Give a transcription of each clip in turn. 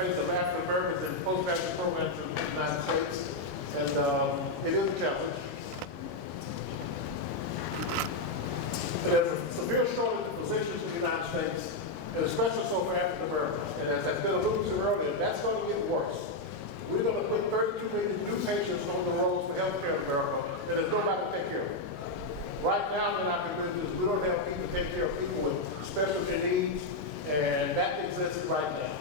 face of African Americans in postgraduate programs in the United States, and it is a challenge. There's a severe shortage of physicians in the United States, and especially so for African Americans. And as has been alluded to earlier, that's going to get worse. We're going to put 32 million new patients on the rolls for healthcare in America, and there's nobody to take care of them. Right now in our communities, we don't have people to take care of people with specialty needs, and that exists right now.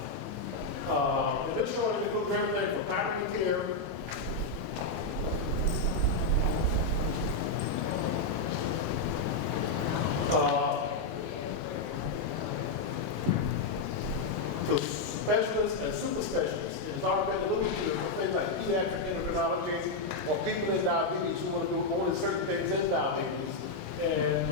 And this shortage includes everything from primary care, to specialists and super specialists. It's already been alluded to for things like pediatric endocrinology or people in diabetes who want to do more than certain things in diabetes. And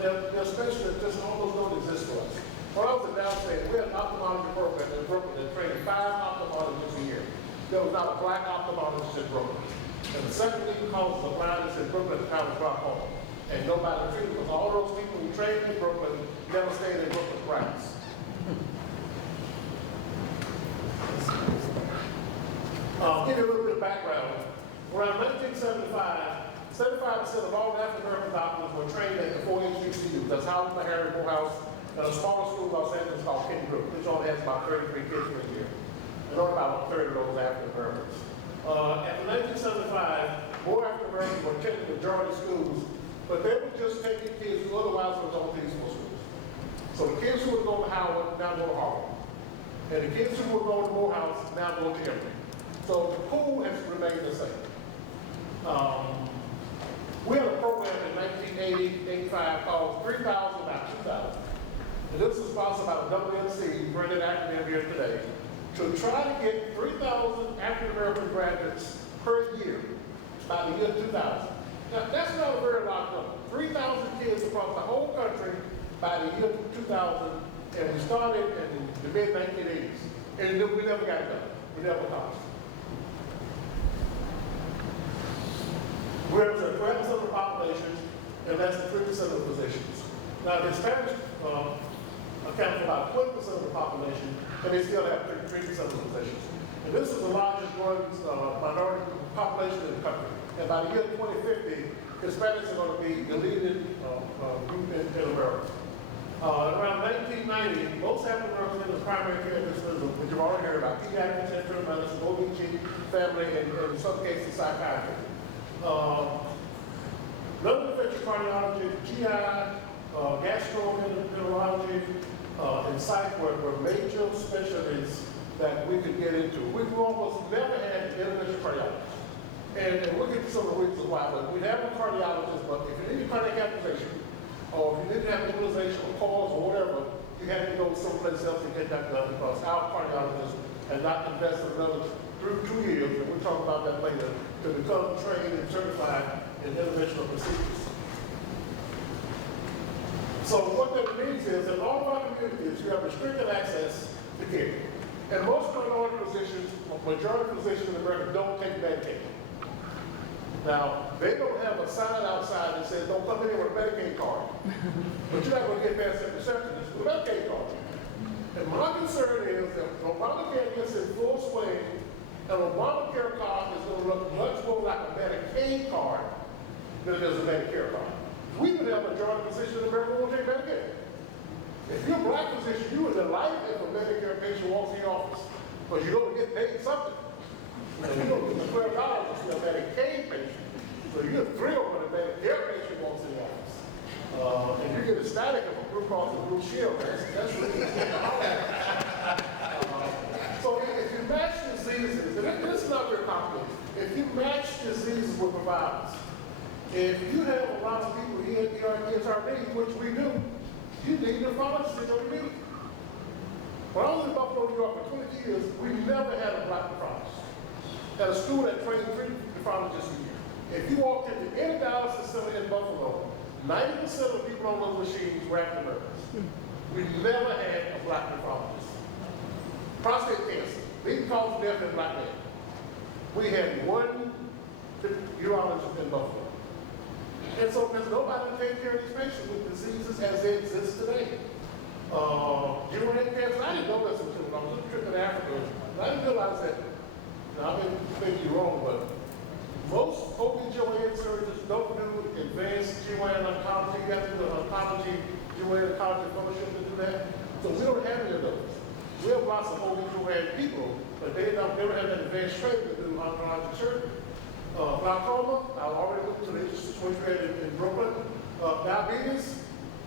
they're specialists, just almost don't exist for us. When I was in downstate, we had an ophthalmology program in Brooklyn that trained 5 ophthalmologists a year. There was not a black ophthalmologist in Brooklyn. And the second leading cause of blindness in Brooklyn is college dropout. And nobody treated because all those people who trained in Brooklyn never stayed in Brooklyn practice. Give you a little bit of background. Around 1975, 75% of all African American doctors were trained at the 4 HBCUs. That's Howard, Harry, Morehouse, and a smaller school in Los Angeles called King Group, which only has about 33 kids per year. And only about a third of those African Americans. After 1975, more African Americans were attending the majority schools, but they were just taking kids who otherwise were going to these schools. So the kids who were going to Howard now go to Harvard. And the kids who were going to Morehouse now go to Emory. So the pool has remained the same. We had a program in 1980-85 called 3,000 by 2,000. And this was sponsored by the WNC, branded acronym here today, to try to get 3,000 African American graduates per year by the year 2000. Now, that's not a very large number. 3,000 kids across the whole country by the year 2000, and we started in the mid-1980s. And we never got it done. We never accomplished it. We represent 12% of the population, and that's 3% of the physicians. Now, the Hispanics account for about 20% of the population, and they still have 3% of the physicians. And this is the largest growing minority population in the country. And by the year 2050, Hispanics are going to be the leading group in America. Around 1990, most African Americans in the primary care business, which you've already heard about, pediatrics, internal medicine, OB/GYN, family, and in some cases, psychiatry. Lung-infectious cardiology, GI, gastroenterology, and psych were major specialties that we could get into. We've almost never had interventional cardiologists. And we'll get to some of the reasons why, but we have a cardiologist, but if you need a cardiac catheterization, or if you didn't have embolization or pause or whatever, you had to go someplace else to get that done because our cardiologists had not invested another 2 years, and we'll talk about that later, to become trained and certified in interventional procedures. So what that means is in all of our communities, you have restricted access to care. And most minority physicians, majority physicians in America don't take Medicaid. Now, they don't have a sign outside that says, don't come in here with a Medicaid card. But you're not going to get past that receptionist with a Medicaid card. And my concern is that Obamacare gets in full swing, an Obamacare card is going to look much more like a Medicaid card than it is a Medicare card. We would have a majority physician in America who won't take Medicare. If you're a black physician, you would delight if a Medicare patient walks in your office, because you're going to get paid something. And you don't get $12 to see a Medicaid patient. So you're thrilled when a Medicare patient walks in the office. And you get ecstatic of a Blue Cross and Blue Shield. That's really so if you match diseases, and this is not very complicated, if you match diseases with providers, if you have a lot of people here at ESRD, which we do, you need a nephrologist in your community. When I was in Buffalo, New York for 20 years, we never had a black nephrologist. At a school that trained 3 nephrologists a year. If you walked into any dialysis center in Buffalo, 90% of the people on those machines were African Americans. We never had a black nephrologist. Prostate cancer, leading cause of death in black men. We had 1 urologist in Buffalo. And so there's nobody to take care of these patients with diseases as they exist today. GYN cancer, I didn't know this until I was on a trip in Africa. And I didn't realize that, now I may be wrong, but most OB/GYN surgeons don't do advanced GYN oncology. You have to do the oncology, GYN oncology fellowship to do that. So we don't have any of those. We have lots of OB/GYN people, but they don't never have that advanced training to do oncologic surgery. Glaucoma, I already looked to the situation we had in Brooklyn. Diabetes,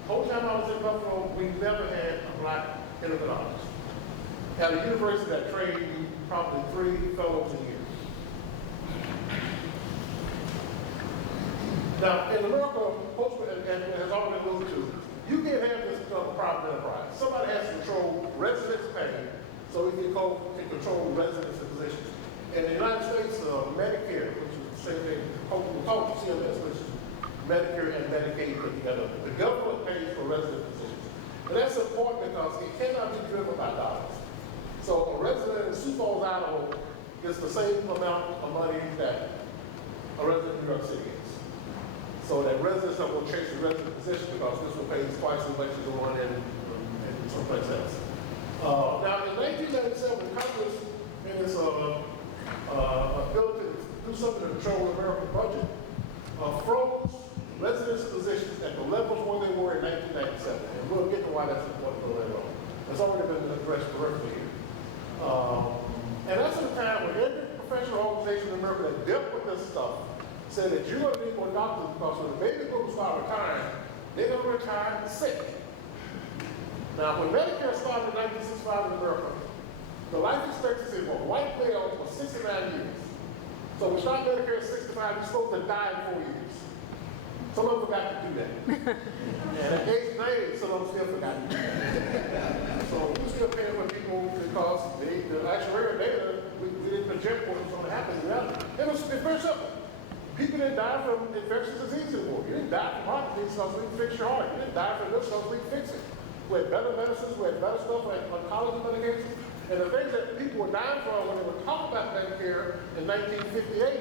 whole time I was in Buffalo, we never had a black endocrinologist. At a university that trained probably 3 fellows a year. Now, in America, Postgraduate, and it has already been alluded to, you can't have this become a private enterprise. Somebody has to control residents' pay so we can control residents and physicians. In the United States, Medicare, which is the same thing, we call it CMS, which is Medicare and Medicaid put together. The government pays for resident physicians. And that's important because it cannot be driven by dollars. So a resident in Sioux Falls, Idaho gets the same amount of money that a resident in New York City gets. So that residents are going to chase the resident physician because this one pays twice as much as the one in someplace else. Now in 1997, Congress, in its ability to do something to control the American budget, froze residents' positions at the levels where they were in 1997. And we'll get to why that's important later on. It's already been addressed directly here. And that's at a time when every professional organization in America that dealt with this stuff said that you're going to need more doctors because when the baby boomers start retiring, they're going to retire sick. Now, when Medicare started in 1965 in America, the life expectancy for white males was 69 years. So we start Medicare at 65, you're supposed to die in 4 years. Some of them forgot to do that. And at age 90, some of them still forgot to do that. So we're still paying for people because the actuarial data, we didn't project what was going to happen. It was very simple. People didn't die from infectious disease anymore. You didn't die from heart disease because we can fix your heart. You didn't die from this because we can fix it. We had better medicines, we had better stuff like oncology medications. And the things that people were dying from when they were talking about Medicare in 1958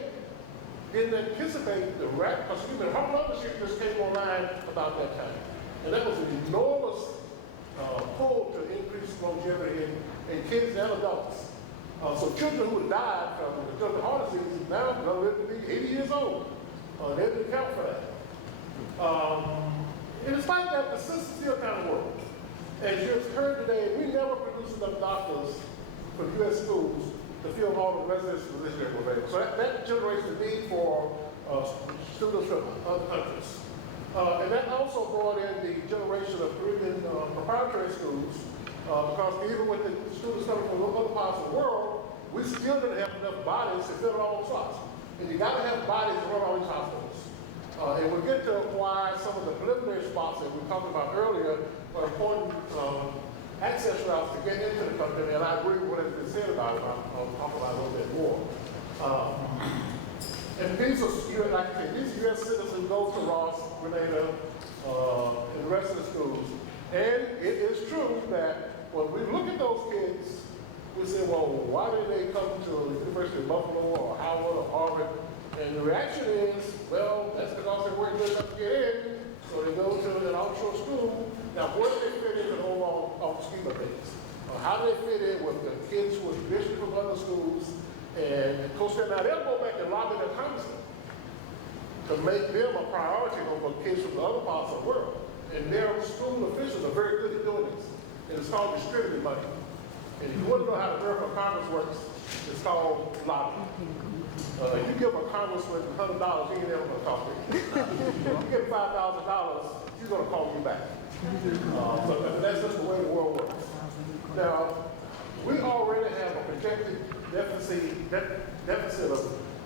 didn't anticipate the heart mothership just came online about that time. And that was an enormous pull to increase longevity in kids and adults. So children who died from congenital heart disease now are going to live to be 80 years old. They didn't account for that. And despite that, the system still kind of works. As you heard today, we never produced enough doctors for U.S. schools to fill all the residence positions that were available. So that generates the need for students from other countries. And that also brought in the generation of Caribbean proprietary schools because even with the students coming from other parts of the world, we still didn't have enough bodies to fill all the slots. And you got to have bodies to run all these hospitals. And we'll get to why some of the preliminary spots that we talked about earlier are important access routes to get into the country, and I agree with what has been said about it. I'll talk about it a little bit more. And these are, like I said, these U.S. citizens who go to Ross, Grenada, and the rest of the schools. And it is true that when we look at those kids, we say, well, why did they come to the University of Buffalo or Howard or Harvard? And the reaction is, well, that's because they weren't good enough to get in, so they go to an offshore school. Now, where do they fit in the overall scheme of things? How do they fit in with the kids who are traditionally from other schools? And of course, now they'll go back and lobby their congressmen to make them a priority over kids from the other parts of the world. And their school officials are very good at doing this. And it's called distributing money. And if you want to know how the American Congress works, it's called lobbying. If you give a congressman $100, he ain't ever going to talk to you. If you give $5,000, he's going to call you back. But that's just the way the world works. Now, we already have a projected deficit of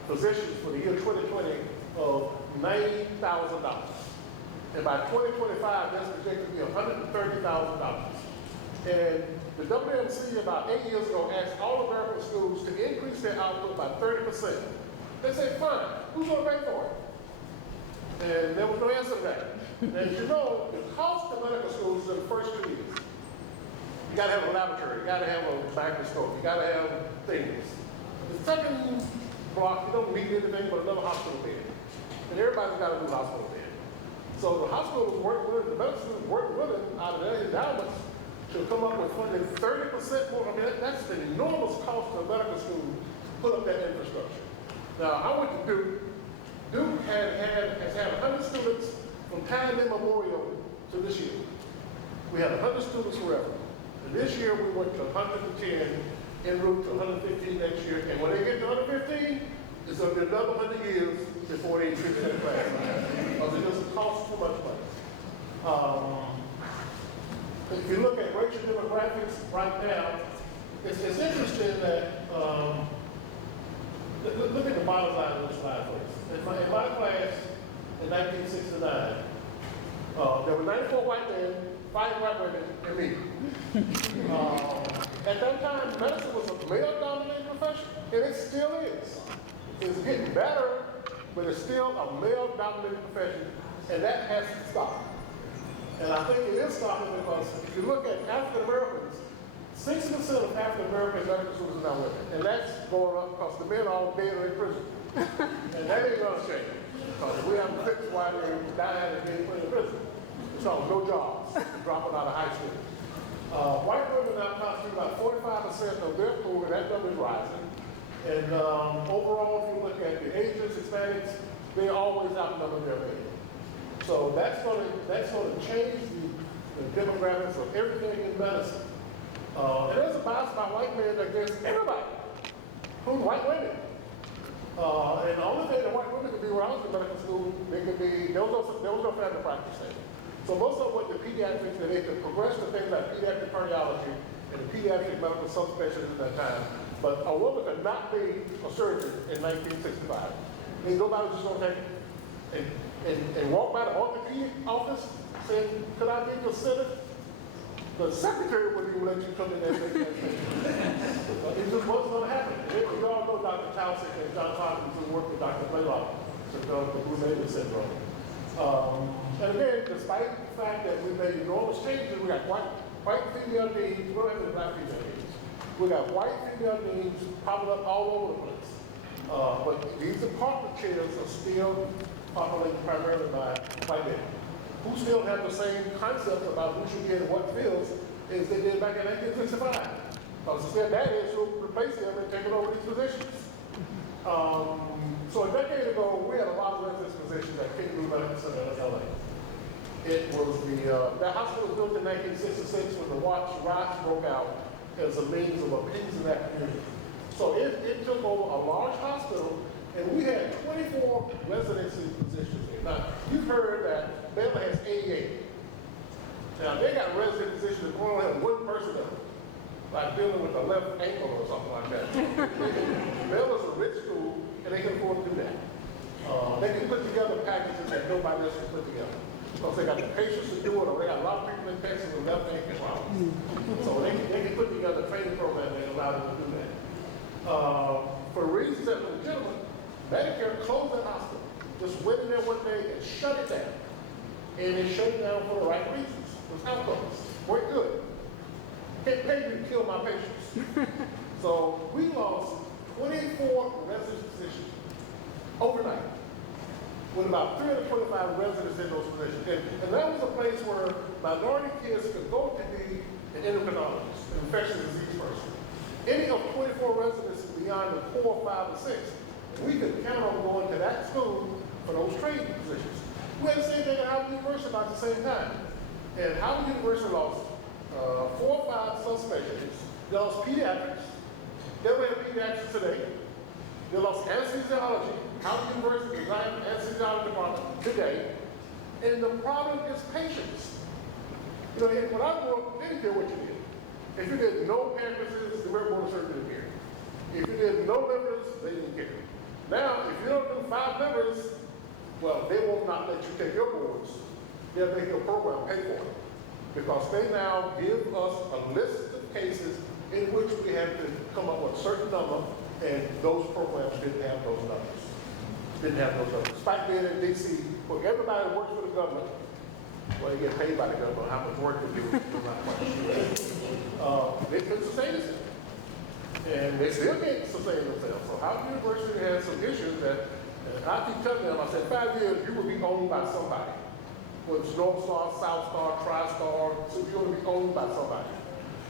physicians for the year 2020 of $90,000. And by 2025, that's projected to be $130,000. And the WMC about 8 years ago asked all American schools to increase their output by 30%. They said, fine, who's going to pay for it? And there was no answer to that. And as you know, the cost of medical schools is in the first 2 years. You got to have a laboratory, you got to have a microscope, you got to have things. The second block, you don't need anything but another hospital bed. And everybody's got a new hospital bed. So the hospitals work with it, the medical schools work with it out of their endowments to come up with funding 30% more. I mean, that's an enormous cost to a medical school to put up that infrastructure. Now, I went to Duke. Duke has had 100 students from time immemorial to this year. We had 100 students forever. And this year we went to 110, en route to 115 next year. And when they get to 115, it's going to be another 100 years before they get to that class. Because it just costs too much money. If you look at racial demographics right now, it's interesting that, look at the bottom line of the slide first. In my class in 1969, there were 94 white men, 5 white women, and me. At that time, medicine was a male-dominated profession, and it still is. It's getting better, but it's still a male-dominated profession, and that has to stop. And I think it is stopping because if you look at African Americans, 60% of African American medical students are now women, and that's going up because the men are all dead or in prison. And that ain't gonna change, because we haven't fixed why they're dying and being put in prison. So no jobs, dropping out of high school. White women now constitute about 45% of their pool, and that number is rising. And overall, if you look at the Asians, Hispanics, they always outnumber their men. So that's going to change the demographics of everything in medicine. And there's a bias by white men against everybody, including white women. And the only thing that white women could do when I was in medical school, there was no family practice there. So most of what the pediatrics, they could progress to things like pediatric cardiology and the pediatric medical subspecialties at that time. But a woman could not be a surgeon in 1965. I mean, nobody was just going to take and walk by the orthopedic office saying, could I be considered? The secretary wouldn't even let you come in there and make that thing. But it just wasn't going to happen. We all know Dr. Towson and John Hopkins who worked with Dr. Blaylock to develop the Blue syndrome. And again, despite the fact that we made enormous changes, we got white female deans, we don't have any black female deans. We got white female deans popping up all over the place. But these department chairs are still populated primarily by white men, who still have the same concept about who should get what fields as they did back in 1965. Because it's their daddies who replaced them and taken over these positions. So a decade ago, we had a lot of residence positions at King Louis Medical Center in LA. It was that hospital was built in 1966 when the riots broke out as a means of appeasing that community. So it took over a large hospital, and we had 24 residency positions there. Now, you've heard that Baylor has 88. Now, they got resident positions that only have one person in them, like dealing with a left ankle or something like that. Baylor's a rich school, and they can afford to do that. They can put together packages that nobody else can put together. Because they got the patients to do it, or they got a lot of people in Texas with left ankle problems. So they can put together a training program that allow them to do that. For reasons that were legitimate, Medicare closed that hospital. Just went in there one day and shut it down. And it shut it down for the right reasons. It was outcomes. Weren't good. Can't pay you to kill my patients. So we lost 24 resident positions overnight, with about 325 residents in those positions. And that was a place where minority kids could go to be an endocrinologist, an infectious disease person. Any of 24 residents beyond the 4, 5, or 6, we could count on going to that school for those training positions. We had the same thing at Howard University about the same time. And Howard University lost 4 or 5 subspecialties. They lost pediatrics. They don't have pediatrics today. They lost anesthesiology. Howard University designed an anesthesiology department today. And the problem is patients. You know, when I grew up, they didn't care what you did. If you did no pancreases, the Board of Surgery didn't care. If you did no livers, they didn't care. Now, if you don't do 5 livers, well, they will not let you take your boards. They'll make your program pay for it. Because they now give us a list of cases in which we have to come up with a certain number, and those programs didn't have those numbers. Despite being in D.C., where everybody that works for the government, well, they get paid by the government, how much work they do, we're not quite sure. They couldn't sustain themselves. And they still can't sustain themselves. So Howard University has some issues that, and I keep telling them, I said, 5 years, you will be owned by somebody. Whether it's North Star, South Star, Tri-Star, so you're going to be owned by somebody.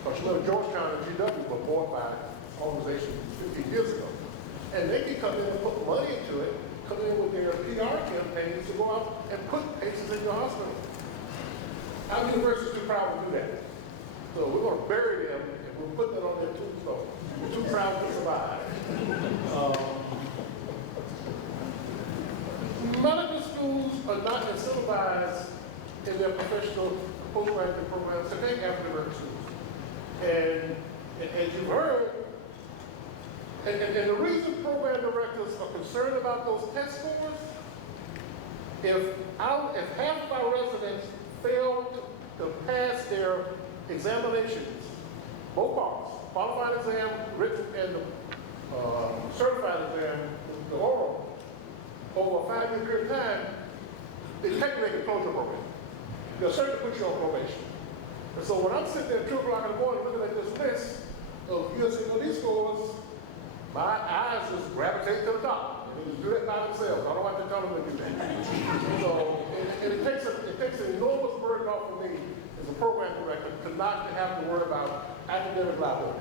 Because you know, Georgetown and GW were bought by organizations 15 years ago. And they can come in and put money into it, come in with their PR campaigns to go out and put patients in your hospital. Our university is too proud to do that. So we're going to bury them and we'll put that on their tombstone. We're too proud to survive. Medical schools are not incentivized in their professional postgraduate programs to take African American students. And as you've heard, and the reason program directors are concerned about those test scores, if half of our residents failed to pass their examinations, both parts, qualifying exam, written, and the certified exam, the oral, over a 5-year period of time, they technically can close your program. They'll certainly put you on probation. And so when I'm sitting there at 2 o'clock in the morning looking at this list of USCOD scores, my eyes just gravitate to the top. And they just do that by themselves. I don't have to tell them to do that. So, and it takes an enormous burden off of me as a program director to not have to worry about academic liability.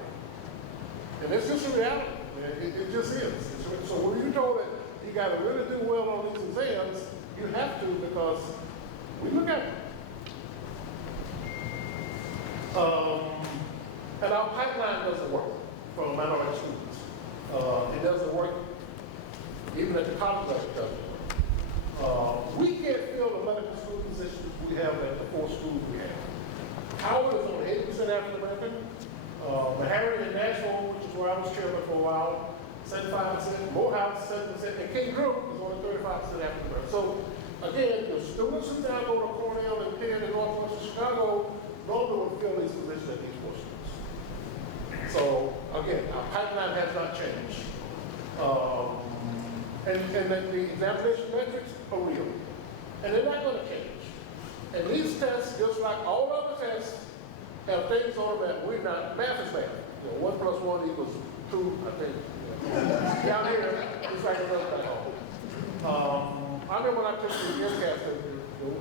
And it's just a reality. It just is. So when you're told that you got to really do well on these exams, you have to, because we look at it. And our pipeline doesn't work for minority students. It doesn't work even at the college level. It doesn't work. We can't fill the medical school positions we have at the 4 schools we have. Howard is only 80% African American. Meharry in Nashville, which is where I was chairman for a while, 75%. Morehouse 7%, and King Group is only 35% African American. So again, the students who now go to Cornell and Penn and Northwestern Chicago normally would fill these positions at these 4 schools. So again, our pipeline has not changed. And the examination metrics are real. And they're not going to change. And these tests, just like all other tests, have things on them that we're not. Math is math. 1 + 1 = 2, I think. Down here, it's like another back home. I remember when I took the MCAS,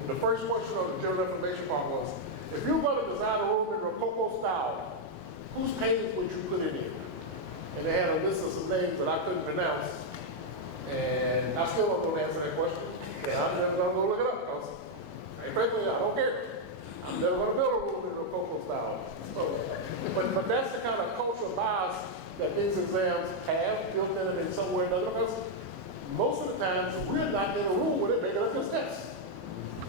the first question on the general information part was, if you were going to design a room in Rococo style, whose paintings would you put in here? And they had a list of some names that I couldn't pronounce. And I still don't know the answer to that question. And I'm never going to go look it up because, frankly, I don't care. I'm never going to build a room in Rococo style. So, but that's the kind of cultural bias that these exams have built in it in some way or another, because most of the times we're not in a room with it making up this test.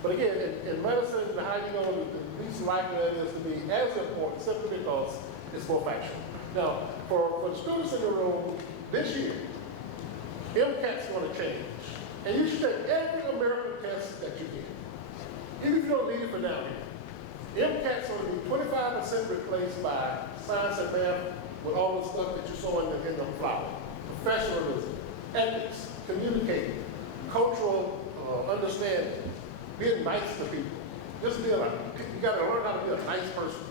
But again, in medicine, how you know the least likely that is to be as important simply because it's more factual. Now, for the students in the room, this year, MCAT's going to change. And you should take every American test that you get, even if you don't need it for down here. MCAT's going to be 25% replaced by science and math with all the stuff that you saw in the flower. Professionalism, ethics, communicating, cultural understanding, being nice to people. Just you got to learn how to be a nice person.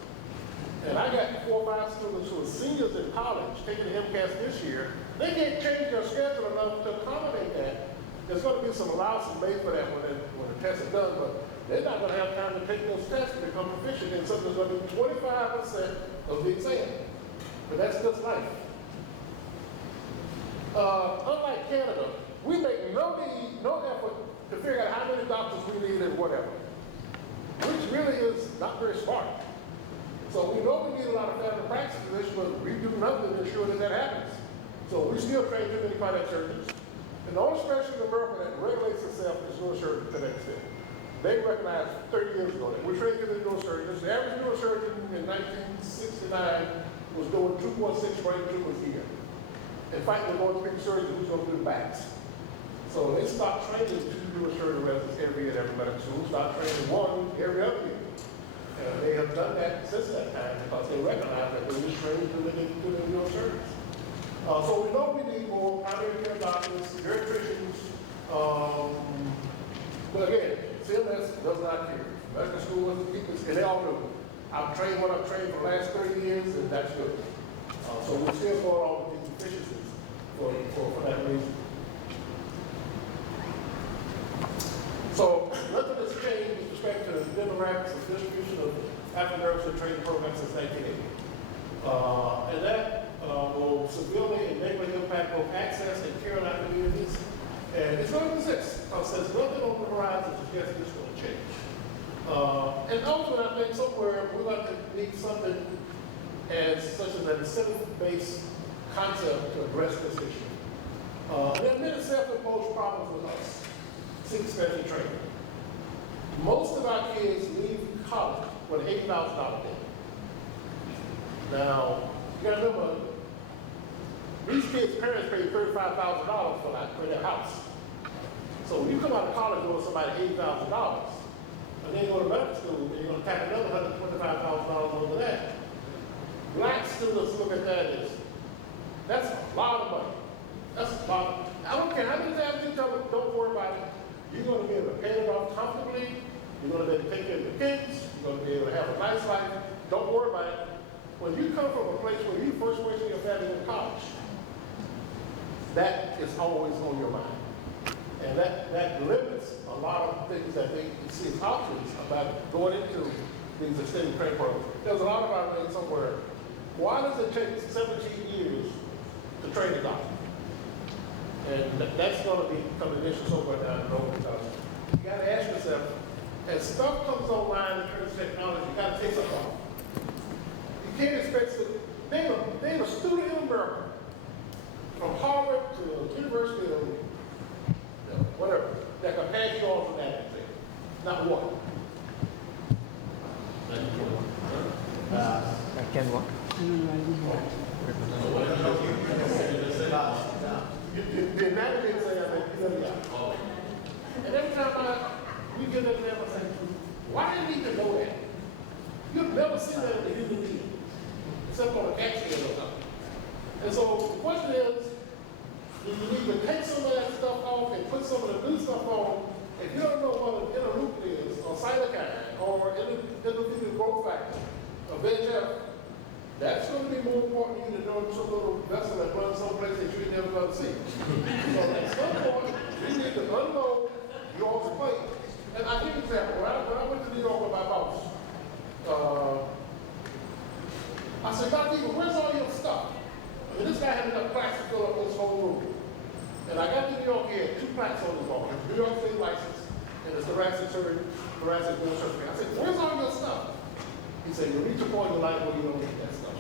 And I got 4 or 5 students who are seniors in college taking the MCAS this year. They can't change their schedule enough to accommodate that. There's going to be some allowances made for that when the test is done, but they're not going to have time to take those tests to become proficient in something that's going to be 25% of the exam. But that's just life. Unlike Canada, we make no effort to figure out how many doctors we need and whatever, which really is not very smart. So we know we need a lot of family practice physicians, but we do nothing to ensure that happens. So we still train too many cardiac surgeons. And the only specialty in America that regulates itself is neurosurgery to that extent. They recognized 30 years ago that we're training too many neurosurgeons. The average neurosurgeon in 1969 was doing 2.6 brain tumors a year. In fact, we're going to pick surgeons who's going to do the backs. So they stopped training 2 neurosurgeon residents every year at every medical school, stopped training 1 every other year. And they have done that since that time because they recognize that they're just training too many neurosurgeons. So we know we need more primary care doctors, geriatricians, but again, CMS does not care. Medical school doesn't keep this, and they all do. I've trained what I've trained for the last 30 years, and that's good. So we're still going on with these deficiencies for that reason. So nothing has changed with respect to the demographics and distribution of African Americans in training programs since 1980. because there's nothing on the horizon to suggest this is going to change. And ultimately, I think somewhere we're going to need something as such as an incentive-based concept to address this issue. There are many self-imposed problems with us, seeking special training. Most of our kids leave college with an $80,000 debt. Now, you gotta remember, these kids' parents pay $35,000 for their house. So when you come out of college with somebody $80,000, and then you go to medical school, and you're gonna tack another $125,000 over that. Black students look at that as, that's a lot of money. That's a lot. I don't care how many times you tell them, don't worry about it. You're going to be able to pay it off comfortably. You're going to be able to take care of your kids. You're going to be able to have a nice life. Don't worry about it. When you come from a place where you first went to your family in college, that is always on your mind. And that limits a lot of things that they see as options about going into these extended training programs. There's a lot of our read somewhere. Why does it take 17 years to train a doctor? And that's going to become an issue somewhere down the road because you got to ask yourself, as stuff comes online in terms of technology, you got to take something off. You can't expect to, name a student in America, from Harvard to University of whatever, that can pass you off from that thing. Not one. Can what? The United States say that and every time we get up there, I say, why do you need to know that? You've never seen that in the human being, except on an accident or something. And so the question is, do you need to take some of that stuff off and put some of the new stuff on? If you don't know what an interleukin is, or cytokine, or interleukin growth factor, or VEGF, that's going to be more important to you than knowing some little vessel that runs someplace that you ain't never going to see. So at some point, you need to unload your plate. And I give you an example. When I went to New York with my boss, I said, Dr. Eagle, where's all your stuff? I mean, this guy had enough plaques to fill up this whole room. And I got to New York, he had 2 plaques on his wall. His New York State license and his thoracic surgery, thoracic board certificate. I said, where's all your stuff? He said, you reach a point in your life where you don't need that stuff.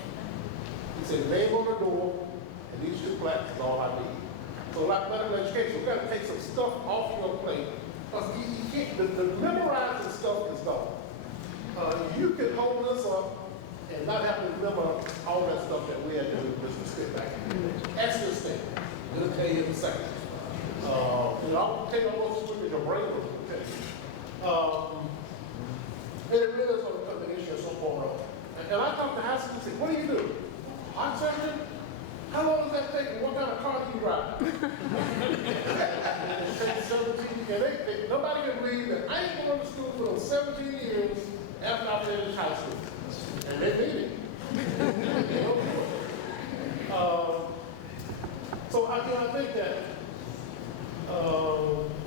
He said, name on the door, and these 2 plaques is all I need. So like medical education, we've got to take some stuff off your plate. Because you can't, the memorizing stuff is gone. You can hold this up and not have to remember all that stuff that we had to do just to spit back in. Ask this thing. It'll tell you in a second. I'll tell you almost as quick as your brain will tell you. And it really is going to become an issue at some point on. And I talk to high school and say, what do you do? Heart surgery? How long does that take? And what kind of car do you drive? It takes 17 years. Nobody can believe that I ain't going to school for those 17 years after I finished high school. And they need it. So I think that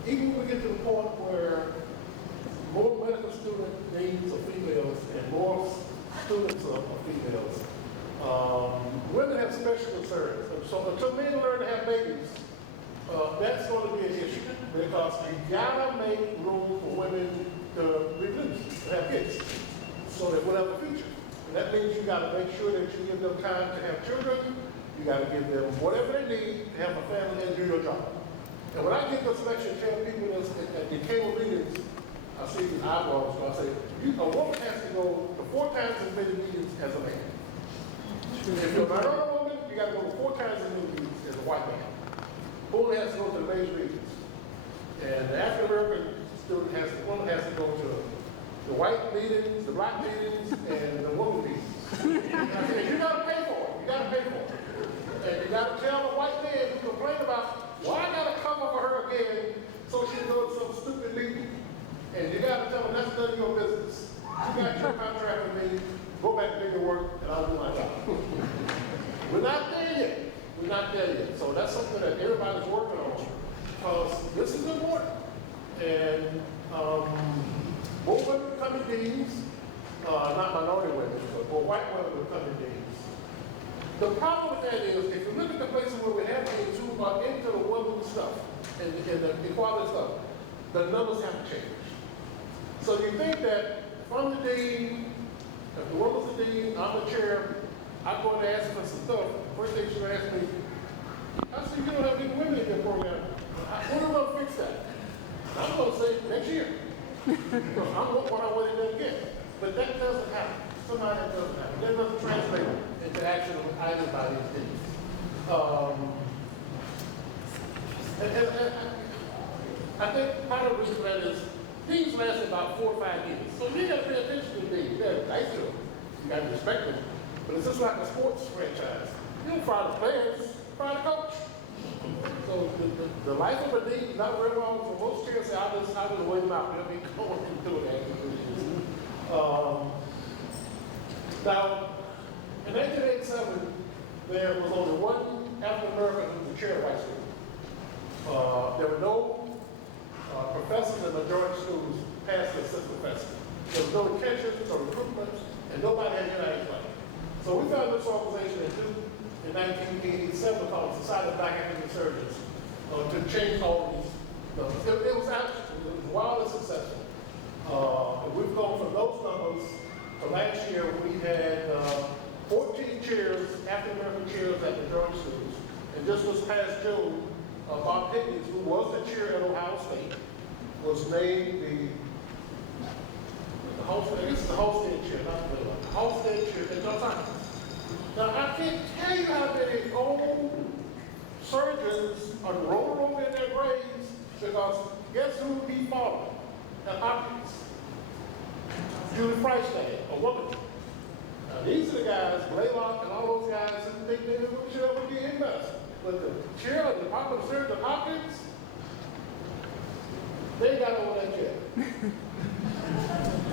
even when we get to the point where more medical student needs are females and more students are females, women have special concerns. So until men learn to have babies, that's going to be an issue because you gotta make room for women to reproduce, to have kids, so that we'll have a future. And that means you gotta make sure that you give them time to have children. You gotta give them whatever they need to have a family and do your job. And when I get this lecture, tell people this at the cable meetings, I see these eyeballs, so I say, a woman has to go to 4 times as many meetings as a man. If you're a minority woman, you got to go to 4 times as many meetings as a white man. Who only has to go to the major meetings. And the African American student woman has to go to the white meetings, the black meetings, and the woman meetings. I said, you got to pay for it. You got to pay for it. And you got to tell the white man who complain about, why I got to cover for her again so she goes to some stupid meeting. And you got to tell them that's none of your business. You got your contract with me. Go back and do your work, and I'll do my job. We're not there yet. We're not there yet. So that's something that everybody's working on because this is important. And more women becoming deans, not minority women, but more white women becoming deans. The problem with that is, if you look at the places where we have deans who are into the women's stuff and the equality stuff, the numbers haven't changed. So you think that if I'm the dean, if the woman's the dean, I'm the chair, I'm going to ask for some stuff. First thing she'll ask me, I see you don't have any women in your program. When are we going to fix that? I'm going to say next year. I'm what I want to get. But that doesn't happen. Somebody that doesn't happen. That doesn't translate into action either by these things. And I think part of the reason for that is these last about 4 or 5 years. So you got to pay attention to these. You got to be nice to them. You got to respect them. But it's just like a sports franchise. You don't fire the players, fire the coach. So the life of a dean is not very long. So most chairs say, I'll just wait them out. They'll be going into it. Now, in 1987, there was only one African American who was the chair of high school. There were no professors in majority schools past the assistant professor. There was no retention or recruitment, and nobody had any play. So we found this organization in 1987 called Society of Black Academic Surgeons to change all of these numbers. It was wildly successful. And we've gone from those numbers to last year we had 14 chairs, African American chairs at majority schools. And just this past June, Bob Higgins, who was the chair at Ohio State, was named the Halstead, I guess it's the Halstead chair, not the middle one. Halstead chair at Johns Hopkins. Now, I can't tell you how many old surgeons are rolling over in their graves because guess who he followed at Hopkins? Julie Freistad, a woman. Now, these are the guys, Blaylock and all those guys who think they should ever be in medicine. But the chair of the Department of Surgery at Hopkins, they got over that chair.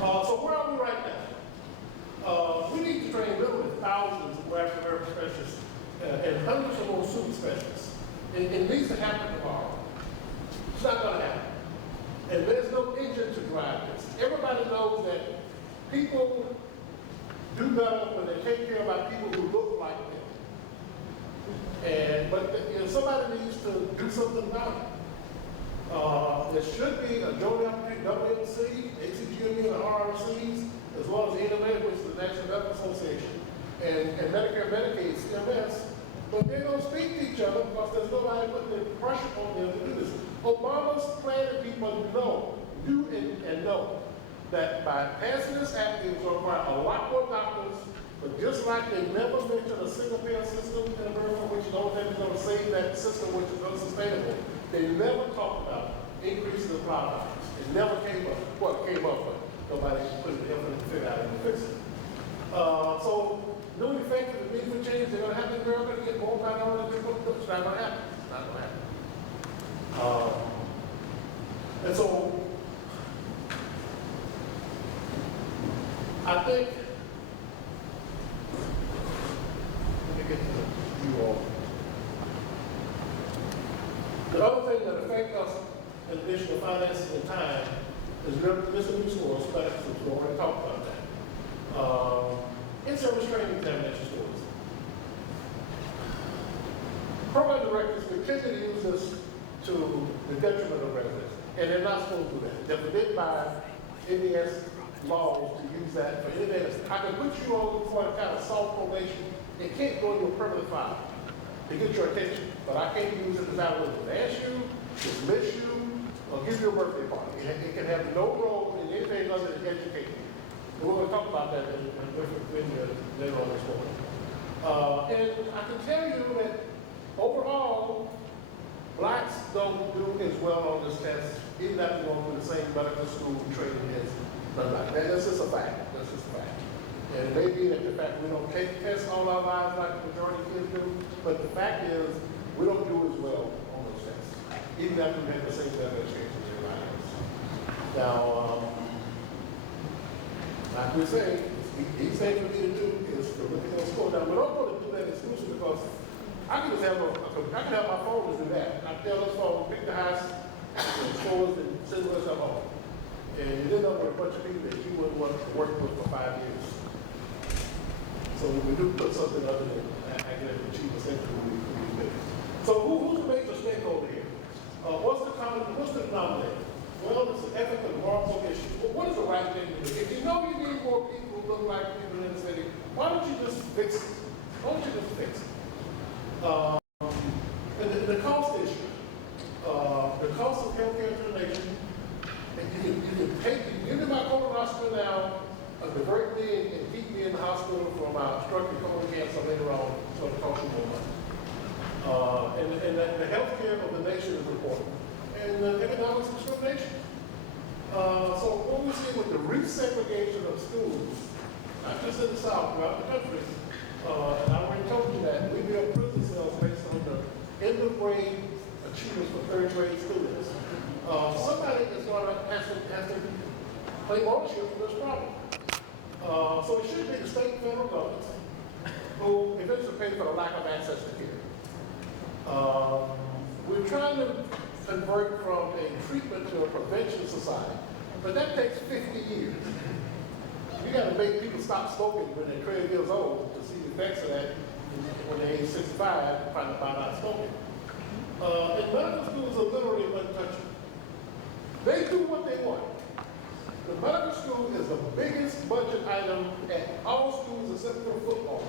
So where are we right now? We need to train literally thousands of African American specialists and hundreds of more super specialists. It needs to happen tomorrow. It's not going to happen. And there's no engine to drive this. Everybody knows that people do better when they take care about people who look like them. But somebody needs to do something about it. There should be a joint opportunity, WNC, ACGME, and RRCs, as well as NMA, which is the National Medical Association, and Medicare, Medicaid, CMS, but they don't speak to each other because there's nobody putting the pressure on them to do this. Obama's planning people knew and know that by passing this act, it was going to require a lot more doctors, but just like they never mentioned a single-payer system in America, which is the only thing that's going to save that system, which is unsustainable, they never talked about increasing the product. It never came up. Well, it came up, but nobody put the effort to figure out how to fix it. So, new effective and meaningful change, they're going to have in America to get more minorities. It's not going to happen. It's not going to happen. And so, I think, let me get to you all. The other thing that affects us, in addition to finances and time, is listening scores, but we already talked about that. In-service training examination scores. Program directors continue to use this to the detriment of residents, and they're not supposed to do that. They're forbidden by NDS laws to use that for anything. I can put you on for a kind of soft probation. It can't go into a permanent file to get your attention, but I can't use it as I would ask you, dismiss you, or give you a birthday party. It can have no role in anything other than educating you. And we're going to talk about that in a different video later on this morning. And I can tell you that overall, blacks don't do as well on this test, even after going through the same medical school training as black. That's just a fact. That's just a fact. And it may be that the fact we don't take tests all our lives like the majority of kids do, but the fact is we don't do as well on those tests, even after we have the same medical experience as everybody else. Now, like we say, the easy thing for me to do is to look at those scores. Now, we don't want to do that exclusively because I can just have I can have my phone to do that. I can tell this phone, pick the highest scores and send us up home. And you end up with a bunch of people that you wouldn't want to work with for 5 years. So we do put something other than academic achievement center we do. So who's the major stakeholder here? What's the denominator? Well, it's an ethical and moral issue. Well, what is the right thing to do? If you know you need more people who look like people in the city, why don't you just fix it? Why don't you just fix it? And the cost issue. The cost of healthcare to the nation. And you can pay, you give me my colon hospital now, divert me and keep me in the hospital for my obstructive colon cancer later on, so it costs you more money. And the healthcare of the nation is important. And economic discrimination. So what we see with the resegregation of schools, not just in the South, throughout the country, and I already told you that, we build prison cells based on the end of grade achievements for third grade students. Somebody is going to have to claim ownership for this problem. So it should be the state and federal governments who eventually pay for the lack of access to care. We're trying to convert from a treatment to a prevention society, but that takes 50 years. You got to make people stop smoking when they're 12 years old to see the effects of that when they're age 65, trying to find out smoking. And medical schools are literally untouchable. They do what they want. The medical school is the biggest budget item at all schools except for football.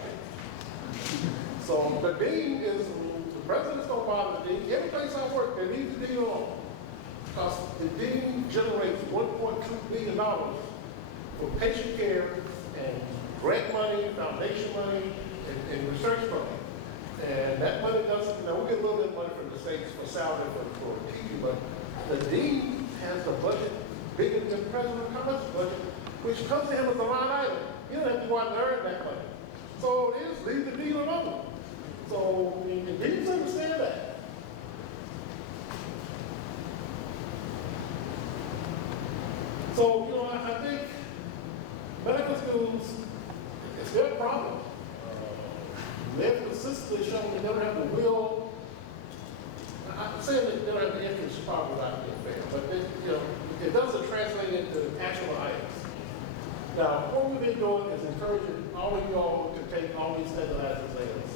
So the dean is, the president's don't bother the dean. Every place I work, they leave the dean alone. Because the dean generates $1.2 billion for patient care and grant money, foundation money, and research money. And that money doesn't, we get a little bit of money from the states for salary for teaching, but the dean has the budget bigger than President Trump's budget, which comes to him as a line item. You don't have to go out and earn that money. So it is, leave the dean alone. So the deans understand that. So, I think medical schools, it's their problem. They've consistently shown they don't have the will. I'm saying that they don't have the interest, probably not being fair, but it doesn't translate into actual items. Now, what we've been doing is encouraging all of you all to take all these standardized exams.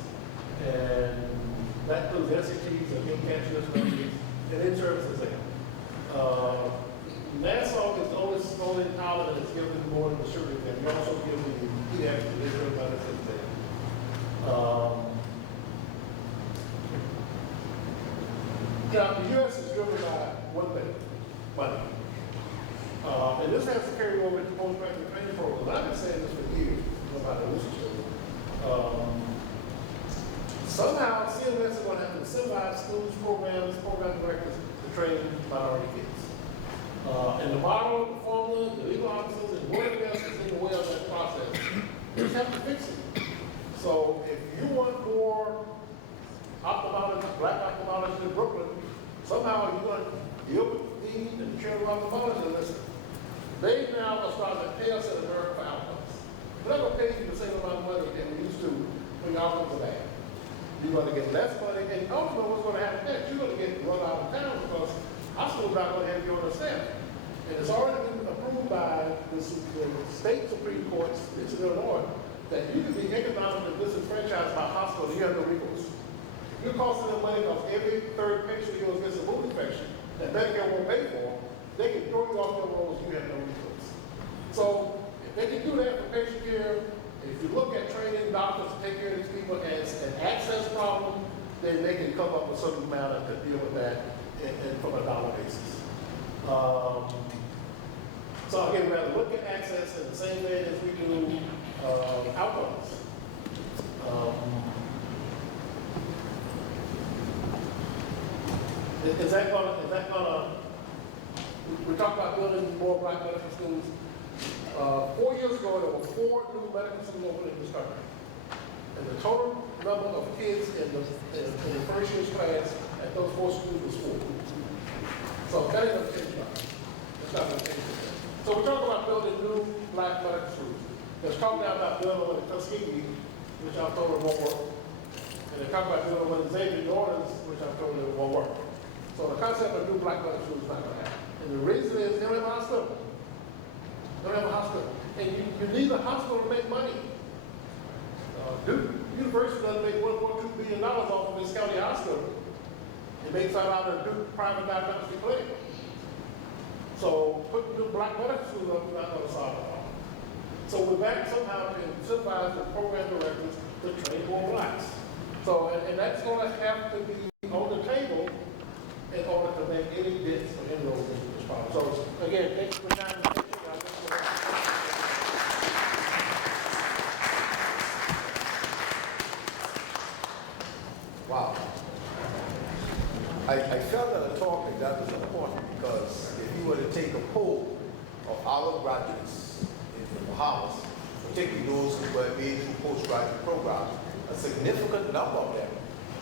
And that includes SATs and MCAT studies and in-service exam. Nassau is the only college that is giving more than the sugar exam. We also give the pediatric and medicine exam. Now, the U.S. is driven by one thing, money. And this has to carry over into postgraduate training programs. I've been saying this for years, nobody listens to it. Somehow, CMS is going to have to incentivize schools, programs, program directors to train minority kids. And the model, the formula, the legal officers, and whatever else is in the way of that process, you just have to fix it. So if you want more ophthalmologists, black ophthalmologists in Brooklyn, somehow you're going to deal with the dean and the chair of ophthalmology and listen. They now are starting to pay us in America for outcomes. We're not going to pay you the same amount of money that we used to when your outcomes are bad. You're going to get less money, and ultimately what's going to happen next, you're going to get run out of town because hospitals are not going to have you on their staff. And it's already been approved by the state Supreme Courts in Illinois that you can be economically disenfranchised by hospital, you have no recourse. You're costing them money because every third patient of yours gets a wound infection that Medicare won't pay for. They can throw you off your rolls, you have no recourse. So if they can do that for patient care, if you look at training doctors to take care of these people as an access problem, then they can come up with some amount to deal with that and from a dollar basis. So again, we're going to look at access in the same way as we do outcomes. Is that gonna, we talked about building more black medical schools. 4 years ago, there were 4 new medical schools opened in this country. And the total number of kids in the first year's class at those 4 schools was 4. So that ain't gonna change nothing. It's not gonna change anything. So we're talking about building new black medical schools. There's talk now about building one in Tuskegee, which I'm told won't work. And they're talking about building one in Xavier, New Orleans, which I'm told won't work. So the concept of new black medical schools is not gonna happen. And the reason is they don't have a hospital. They don't have a hospital. And you need a hospital to make money. Duke University doesn't make $1.2 billion off of this county hospital. It makes out of Duke private diagnostic clinic. So putting new black medical schools up is not going to solve the problem. So we're back somehow to incentivize the program directors to train more blacks. So, and that's going to have to be on the table in order to make any dents or inroads into this problem. So again, thanks for your time. Wow. I felt that a talk like that was important because if you were to take a poll of our graduates in the Bahamas, particularly those who were made through postgraduate programs, a significant number of them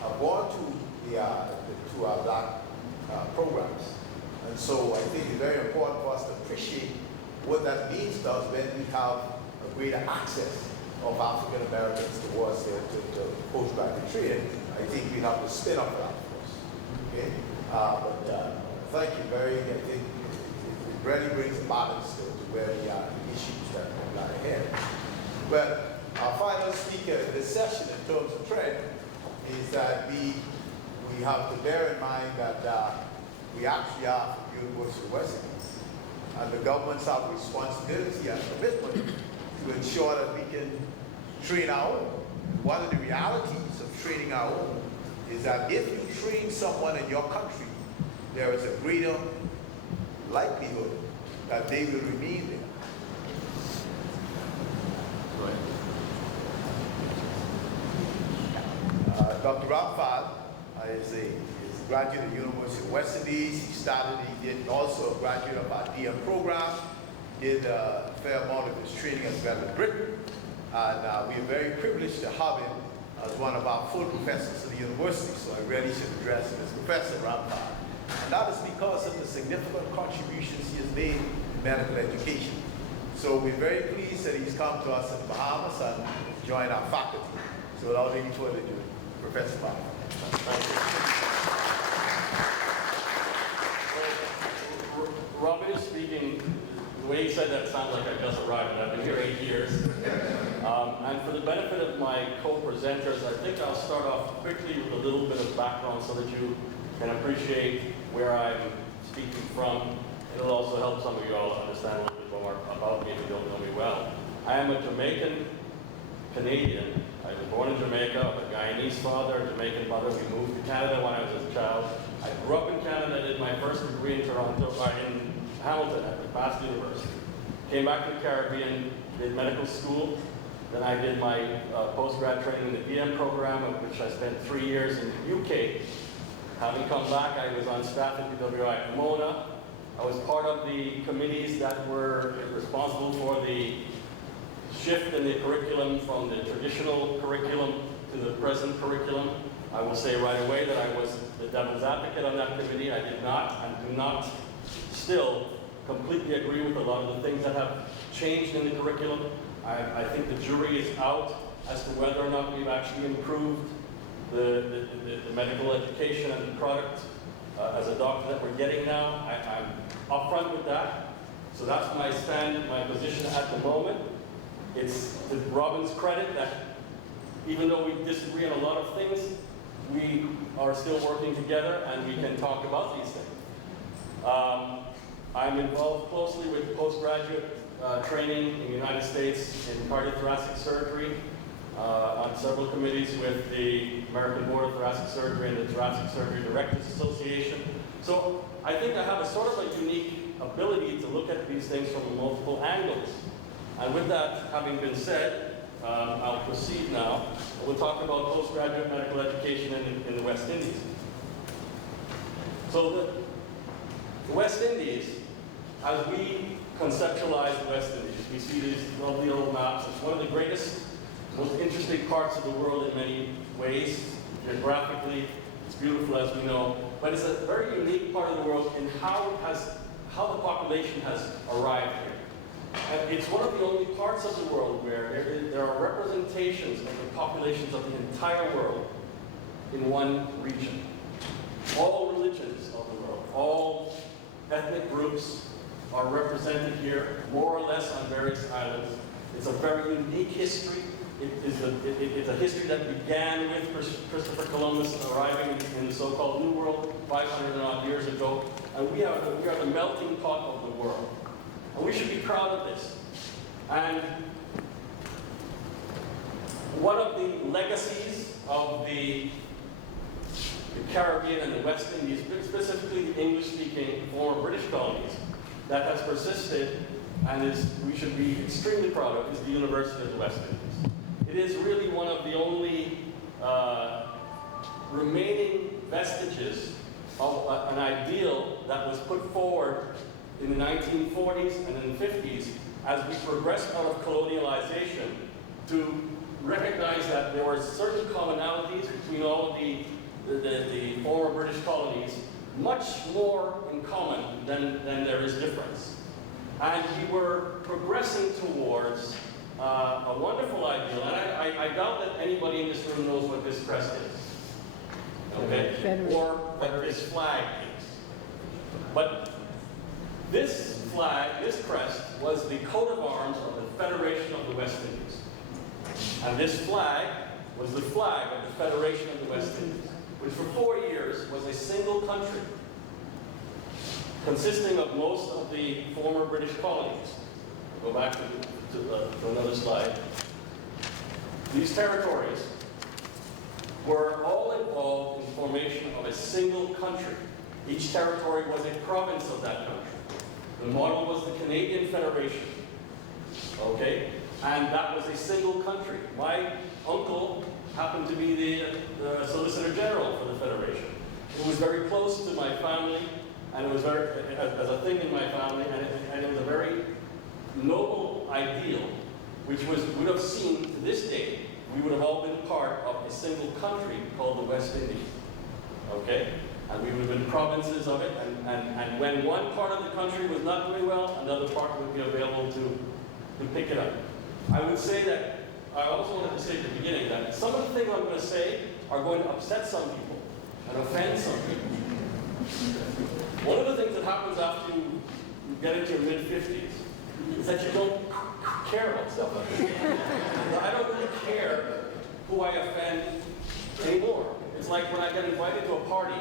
have gone to our black programs. And so I think it's very important for us to appreciate what that means to us when we have a greater access of African Americans towards the postgraduate training. I think we have to spin up that, of course. Okay? But thank you very much. I think it really brings a balance to where we are, the issues that lie ahead. But our final speaker in this session in terms of trend is that we have to bear in mind that we actually are University of West Indies, and the governments have responsibility and commitment to ensure that we can train our own. One of the realities of training our own is that if you train someone in your country, there is a greater likelihood that they will remain there. Dr. Ramphal is a graduate of the University of West Indies. He did also a graduate of our DM program, did a fair amount of his training as well in Britain. And we are very privileged to have him as one of our full professors of the university, so I really should address him as Professor Ramphal. And that is because of the significant contributions he has made in medical education. So we're very pleased that he's come to us in the Bahamas and joined our faculty. So without any further ado, Professor Ramphal. Robin is speaking, the way he said that sounds like I just arrived, and I've been here 8 years. And for the benefit of my co-presenters, I think I'll start off quickly with a little bit of background so that you can appreciate where I'm speaking from. It'll also help some of you all understand a little bit more about me if you don't know me well. I am a Jamaican Canadian. I was born in Jamaica, I have a Guyanese father, a Jamaican mother. We moved to Canada when I was a child. I grew up in Canada, did my first degree in Toronto, in Hamilton at McMaster University. Came back to the Caribbean, did medical school. Then I did my postgrad training in the DM program, of which I spent 3 years in the UK. Having come back, I was on staff at PWI at Pomona. I was part of the committees that were responsible for the shift in the curriculum from the traditional curriculum to the present curriculum. I will say right away that I was the devil's advocate on that committee. I did not and do not still completely agree with a lot of the things that have changed in the curriculum. I think the jury is out as to whether or not we've actually improved the medical education and the product as a doctor that we're getting now. I'm upfront with that. So that's my stand, my position at the moment. It's to Robin's credit that even though we disagree on a lot of things, we are still working together and we can talk about these things. I'm involved closely with postgraduate training in the United States in cardiothoracic surgery on several committees with the American Board of Thoracic Surgery and the Thoracic Surgery Directors Association. So I think I have a sort of a unique ability to look at these things from multiple angles. And with that having been said, I'll proceed now. We'll talk about postgraduate medical education in the West Indies. So the West Indies, as we conceptualize the West Indies, we see these lovely old maps. It's one of the greatest, most interesting parts of the world in many ways. Geographically, it's beautiful as we know, but it's a very unique part of the world in how the population has arrived here. And it's one of the only parts of the world where there are representations of the populations of the entire world in one region. All religions of the world, all ethnic groups are represented here, more or less on various islands. It's a very unique history. it's a history that began with Christopher Columbus arriving in the so-called New World 500 and odd years ago, and we are the melting pot of the world. And we should be proud of this. And one of the legacies of the Caribbean and the West Indies, specifically the English-speaking former British colonies, that has persisted and we should be extremely proud of, is the University of the West Indies. It is really one of the only remaining vestiges of an ideal that was put forward in the 1940s and in the 50s as we progressed out of colonialization to recognize that there were certain commonalities between all of the former British colonies, much more in common than there is difference. And we were progressing towards a wonderful ideal, and I doubt that anybody in this room knows what this crest is, okay? Or what this flag is. But this flag, this crest, was the coat of arms of the Federation of the West Indies. And this flag was the flag of the Federation of the West Indies, which for 4 years was a single country, consisting of most of the former British colonies. Go back to another slide. These territories were all involved in formation of a single country. Each territory was a province of that country. The model was the Canadian Federation, okay? And that was a single country. My uncle happened to be the Solicitor General for the Federation. It was very close to my family, and it was very, as a thing in my family, and it was a very noble ideal, which would have seen, to this day, we would have all been part of a single country called the West Indies, okay? And we would have been provinces of it, and when one part of the country was not doing well, another part would be available to pick it up. I would say that, I also wanted to say at the beginning that some of the things I'm going to say are going to upset some people and offend some people. One of the things that happens after you get into your mid-50s is that you don't care about stuff like this. I don't really care who I offend anymore. It's like when I get invited to a party,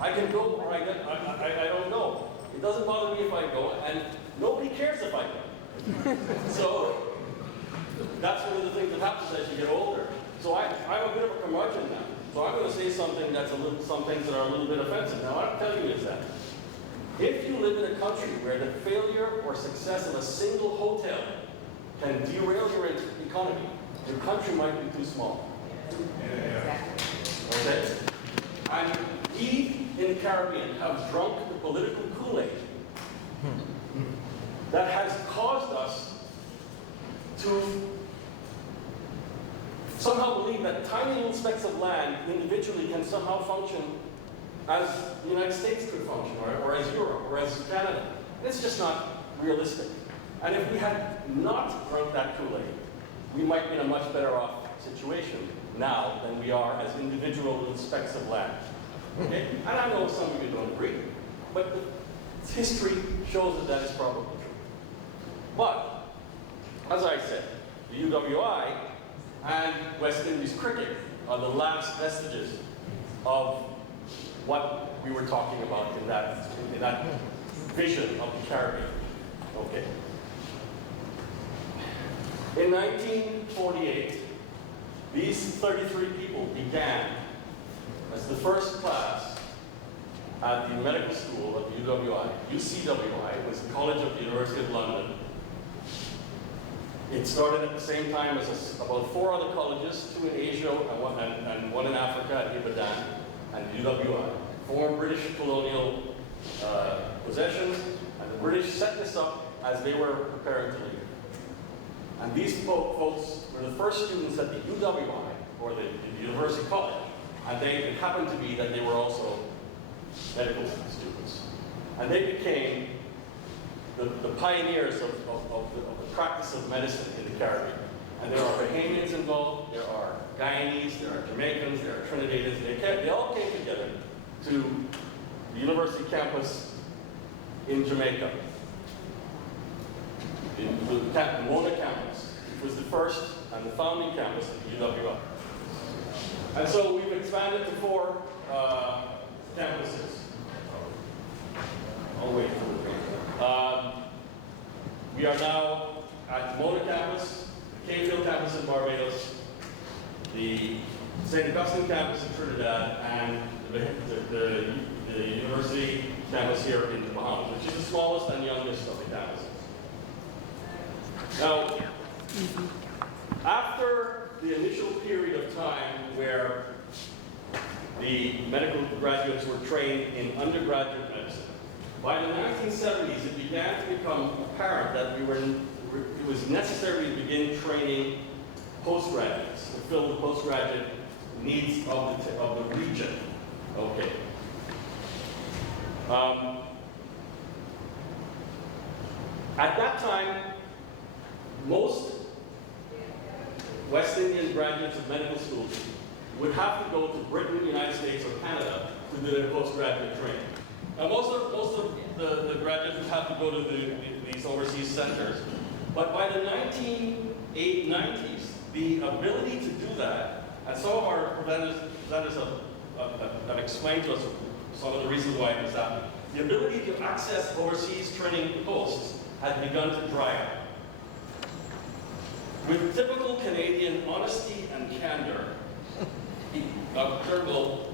I can go or I don't go. It doesn't bother me if I go, and nobody cares if I go. So that's one of the things that happens as you get older. So I'm a bit of a curmudgeon now. So I'm going to say something that's some things that are a little bit offensive. Now, what I'm telling you is that if you live in a country where the failure or success of a single hotel can derail your economy, your country might be too small. Okay? And we in the Caribbean have drunk the political Kool-Aid that has caused us to somehow believe that tiny little specks of land individually can somehow function as the United States could function, or as Europe, or as Canada. And it's just not realistic. And if we had not drunk that Kool-Aid, we might be in a much better off situation now than we are as individual little specks of land. Okay? And I know some of you don't agree, but history shows that that is probably true. But, as I said, the UWI and West Indies cricket are the last vestiges of what we were talking about in that vision of the Caribbean. Okay. In 1948, these 33 people began as the first class at the medical school of the UWI. UCWI was the College of the University of London. It started at the same time as about 4 other colleges, 2 in Asia and one in Africa at Ibadan, and UWI. 4 British colonial possessions, and the British set this up as they were preparing to leave. And these folks were the first students at the UWI, or the University College, and it happened to be that they were also medical students. And they became the pioneers of the practice of medicine in the Caribbean. And there are Bahamians involved, there are Guyanese, there are Jamaicans, there are Trinidadians. They all came together to the university campus in Jamaica, in the Mona campus, was the first and the founding campus at UWI. And so we've expanded to 4 campuses. I'll wait for the break. We are now at the Mona campus, the Cavehill campus in Barbados, the St. Augustine campus in Trinidad, and the university campus here in the Bahamas, which is the smallest and youngest of the campuses. Now, after the initial period of time where the medical graduates were trained in undergraduate medicine, by the 1970s it began to become apparent that it was necessary to begin training postgraduates to fill the postgraduate needs of the region. Okay. At that time, most West Indian graduates of medical schools would have to go to Britain, the United States, or Canada to do their postgraduate training. Now, most of the graduates would have to go to these overseas centers. But by the 1990s, the ability to do that, and some of our presenters have explained to us some of the reasons why it is happening. The ability to access overseas training posts had begun to dry up. With typical Canadian honesty and candor, Turnbull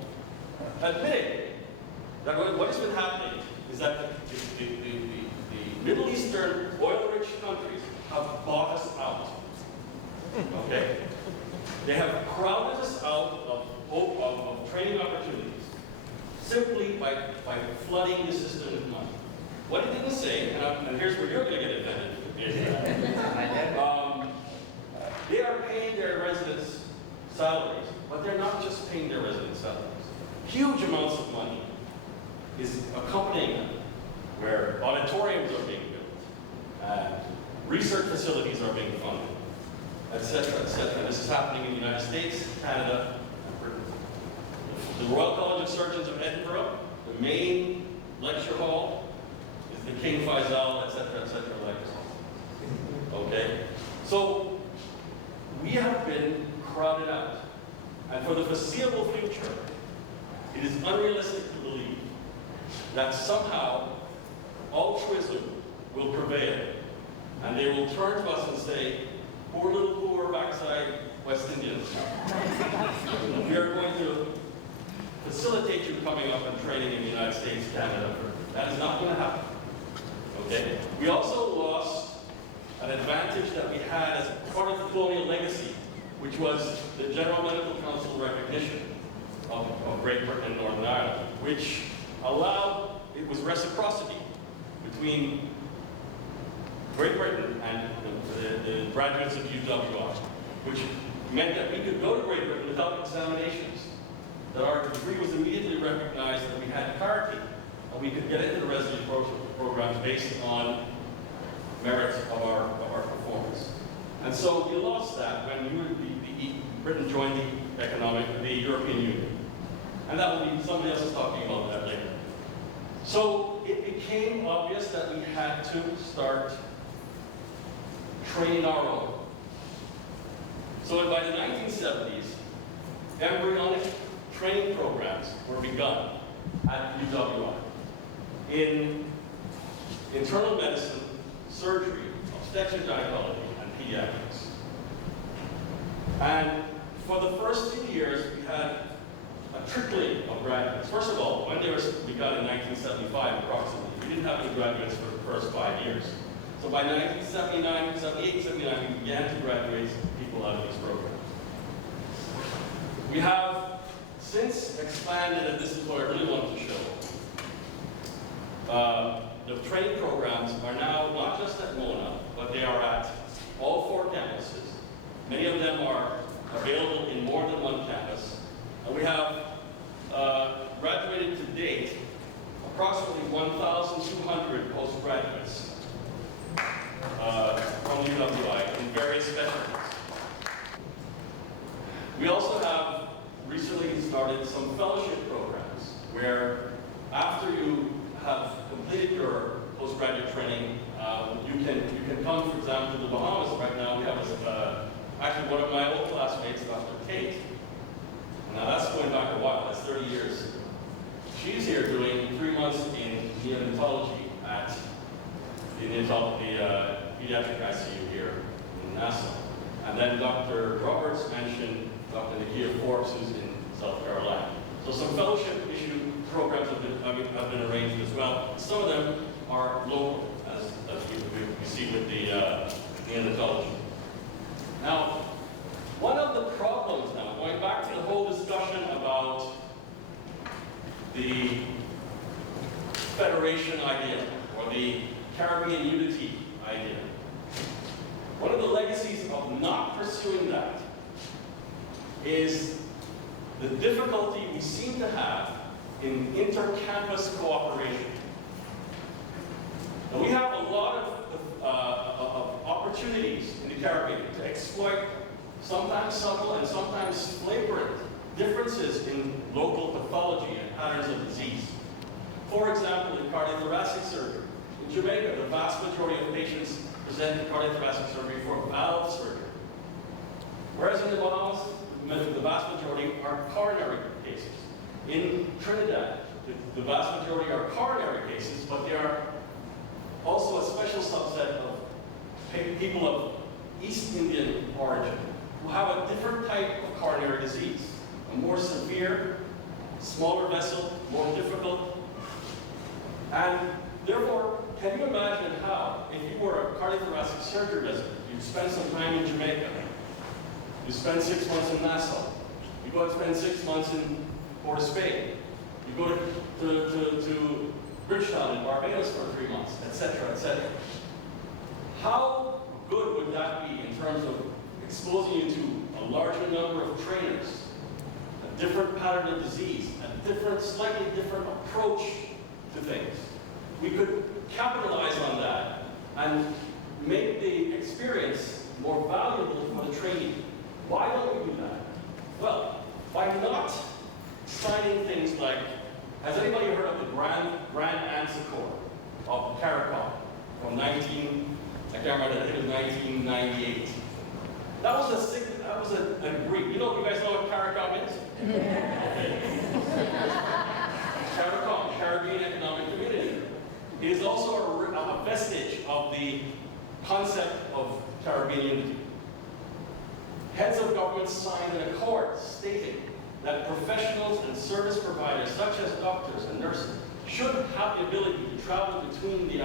admitted that what has been happening is that the Middle Eastern oil-rich countries have bought us out. Okay? They have crowded us out of training opportunities simply by flooding the system with money. What he didn't say, and here's where you're going to get offended, is they are paying their residents salaries, but they're not just paying their residents salaries. Huge amounts of money is accompanying them, where auditoriums are being built, research facilities are being funded, etc., etc. This is happening in the United States, Canada, and Britain. The Royal College of Surgeons of Edinburgh, the main lecture hall, is the King Faisal, etc., etc. lecture hall. Okay? So, we have been crowded out. And for the foreseeable future, it is unrealistic to believe that somehow altruism will prevail. And they will turn to us and say, poor backside West Indians. We are going to facilitate you coming up and training in the United States, Canada. That is not going to happen. Okay? We also lost an advantage that we had as part of the colonial legacy, which was the General Medical Council recognition of Great Britain and Northern Ireland, which allowed, it was reciprocity between Great Britain and the graduates of UWI, which meant that we could go to Great Britain without examinations, that our degree was immediately recognized, that we had parity, and we could get into the residency programs based on merits of our performance. And so we lost that when Britain joined the European Union. And that will be, somebody else is talking about that later. So it became obvious that we had to start training our own. So by the 1970s, embryonic training programs were begun at UWI in internal medicine, surgery, obstetrics, gynecology, and pediatrics. And for the first few years, we had a trickling of graduates. First of all, when they were begun in 1975 approximately, we didn't have any graduates for the first 5 years. So by 1979, 78, 79, we began to graduate people out of these programs. We have since expanded, and this is what I really wanted to show. The training programs are now not just at Mona, but they are at all 4 campuses. Many of them are available in more than one campus. And we have graduated to date approximately 1,200 postgraduates from UWI in various specialties. We also have recently started some fellowship programs where after you have completed your postgraduate training, you can come, for example, to the Bahamas. Right now we have fact, one of my old classmates, Dr. Kate, now that's going back a while, that's 30 years. She's here doing 3 months in neonatology at the pediatric ICU here in Nassau. And then Dr. Roberts mentioned Dr. Nakia Forbes, who's in South Carolina. So some fellowship issue programs have been arranged as well. Some of them are local, as we see with the neonatology. Now, one of the problems now, going back to the whole discussion about the federation idea, or the Caribbean unity idea, one of the legacies of not pursuing that is the difficulty we seem to have in inter-campus cooperation. Now, we have a lot of opportunities in the Caribbean to exploit sometimes subtle and sometimes flagrant differences in local pathology and patterns of disease. For example, in cardiothoracic surgery, in Jamaica, the vast majority of patients present cardiothoracic surgery for valve surgery. Whereas in the Bahamas, the vast majority are coronary cases. In Trinidad, the vast majority are coronary cases, but they are also a special subset of people of East Indian origin who have a different type of coronary disease, a more severe, smaller vessel, more difficult. And therefore, can you imagine how, if you were a cardiothoracic surgery resident, you'd spend some time in Jamaica, you spend 6 months in Nassau, you go and spend 6 months in Port of Spain, you go to Bridgetown in Barbados for 3 months, etc., etc. How good would that be in terms of exposing you to a larger number of trainers, a different pattern of disease, a different, slightly different approach to things? We could capitalize on that and make the experience more valuable for the trainee. Why don't we do that? Well, by not signing things like, has anybody heard of the Grand Anse Accord of CARICOM from I can't remember, I think it was 1998. That was an agreement. You guys know what CARICOM is? CARICOM, Caribbean Economic Community. It is also a vestige of the concept of Caribbean unity. Heads of governments signed an accord stating that professionals and service providers, such as doctors and nurses, should have the ability to travel between the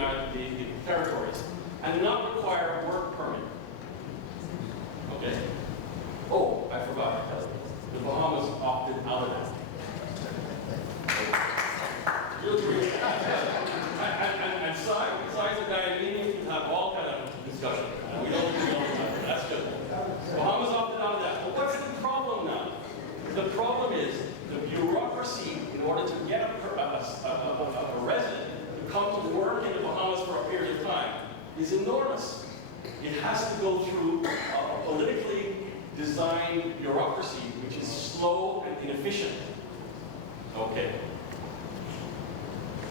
territories and not require a work permit. Okay? Oh, I forgot. The Bahamas opted out of that. You agree? And sides of diabetes can have all kind of discussion. We don't agree all the time. That's good. Bahamas opted out of that. But what's the problem now? The problem is the bureaucracy, in order to get a resident to come to work in the Bahamas for a period of time, is enormous. It has to go through a politically designed bureaucracy, which is slow and inefficient. Okay.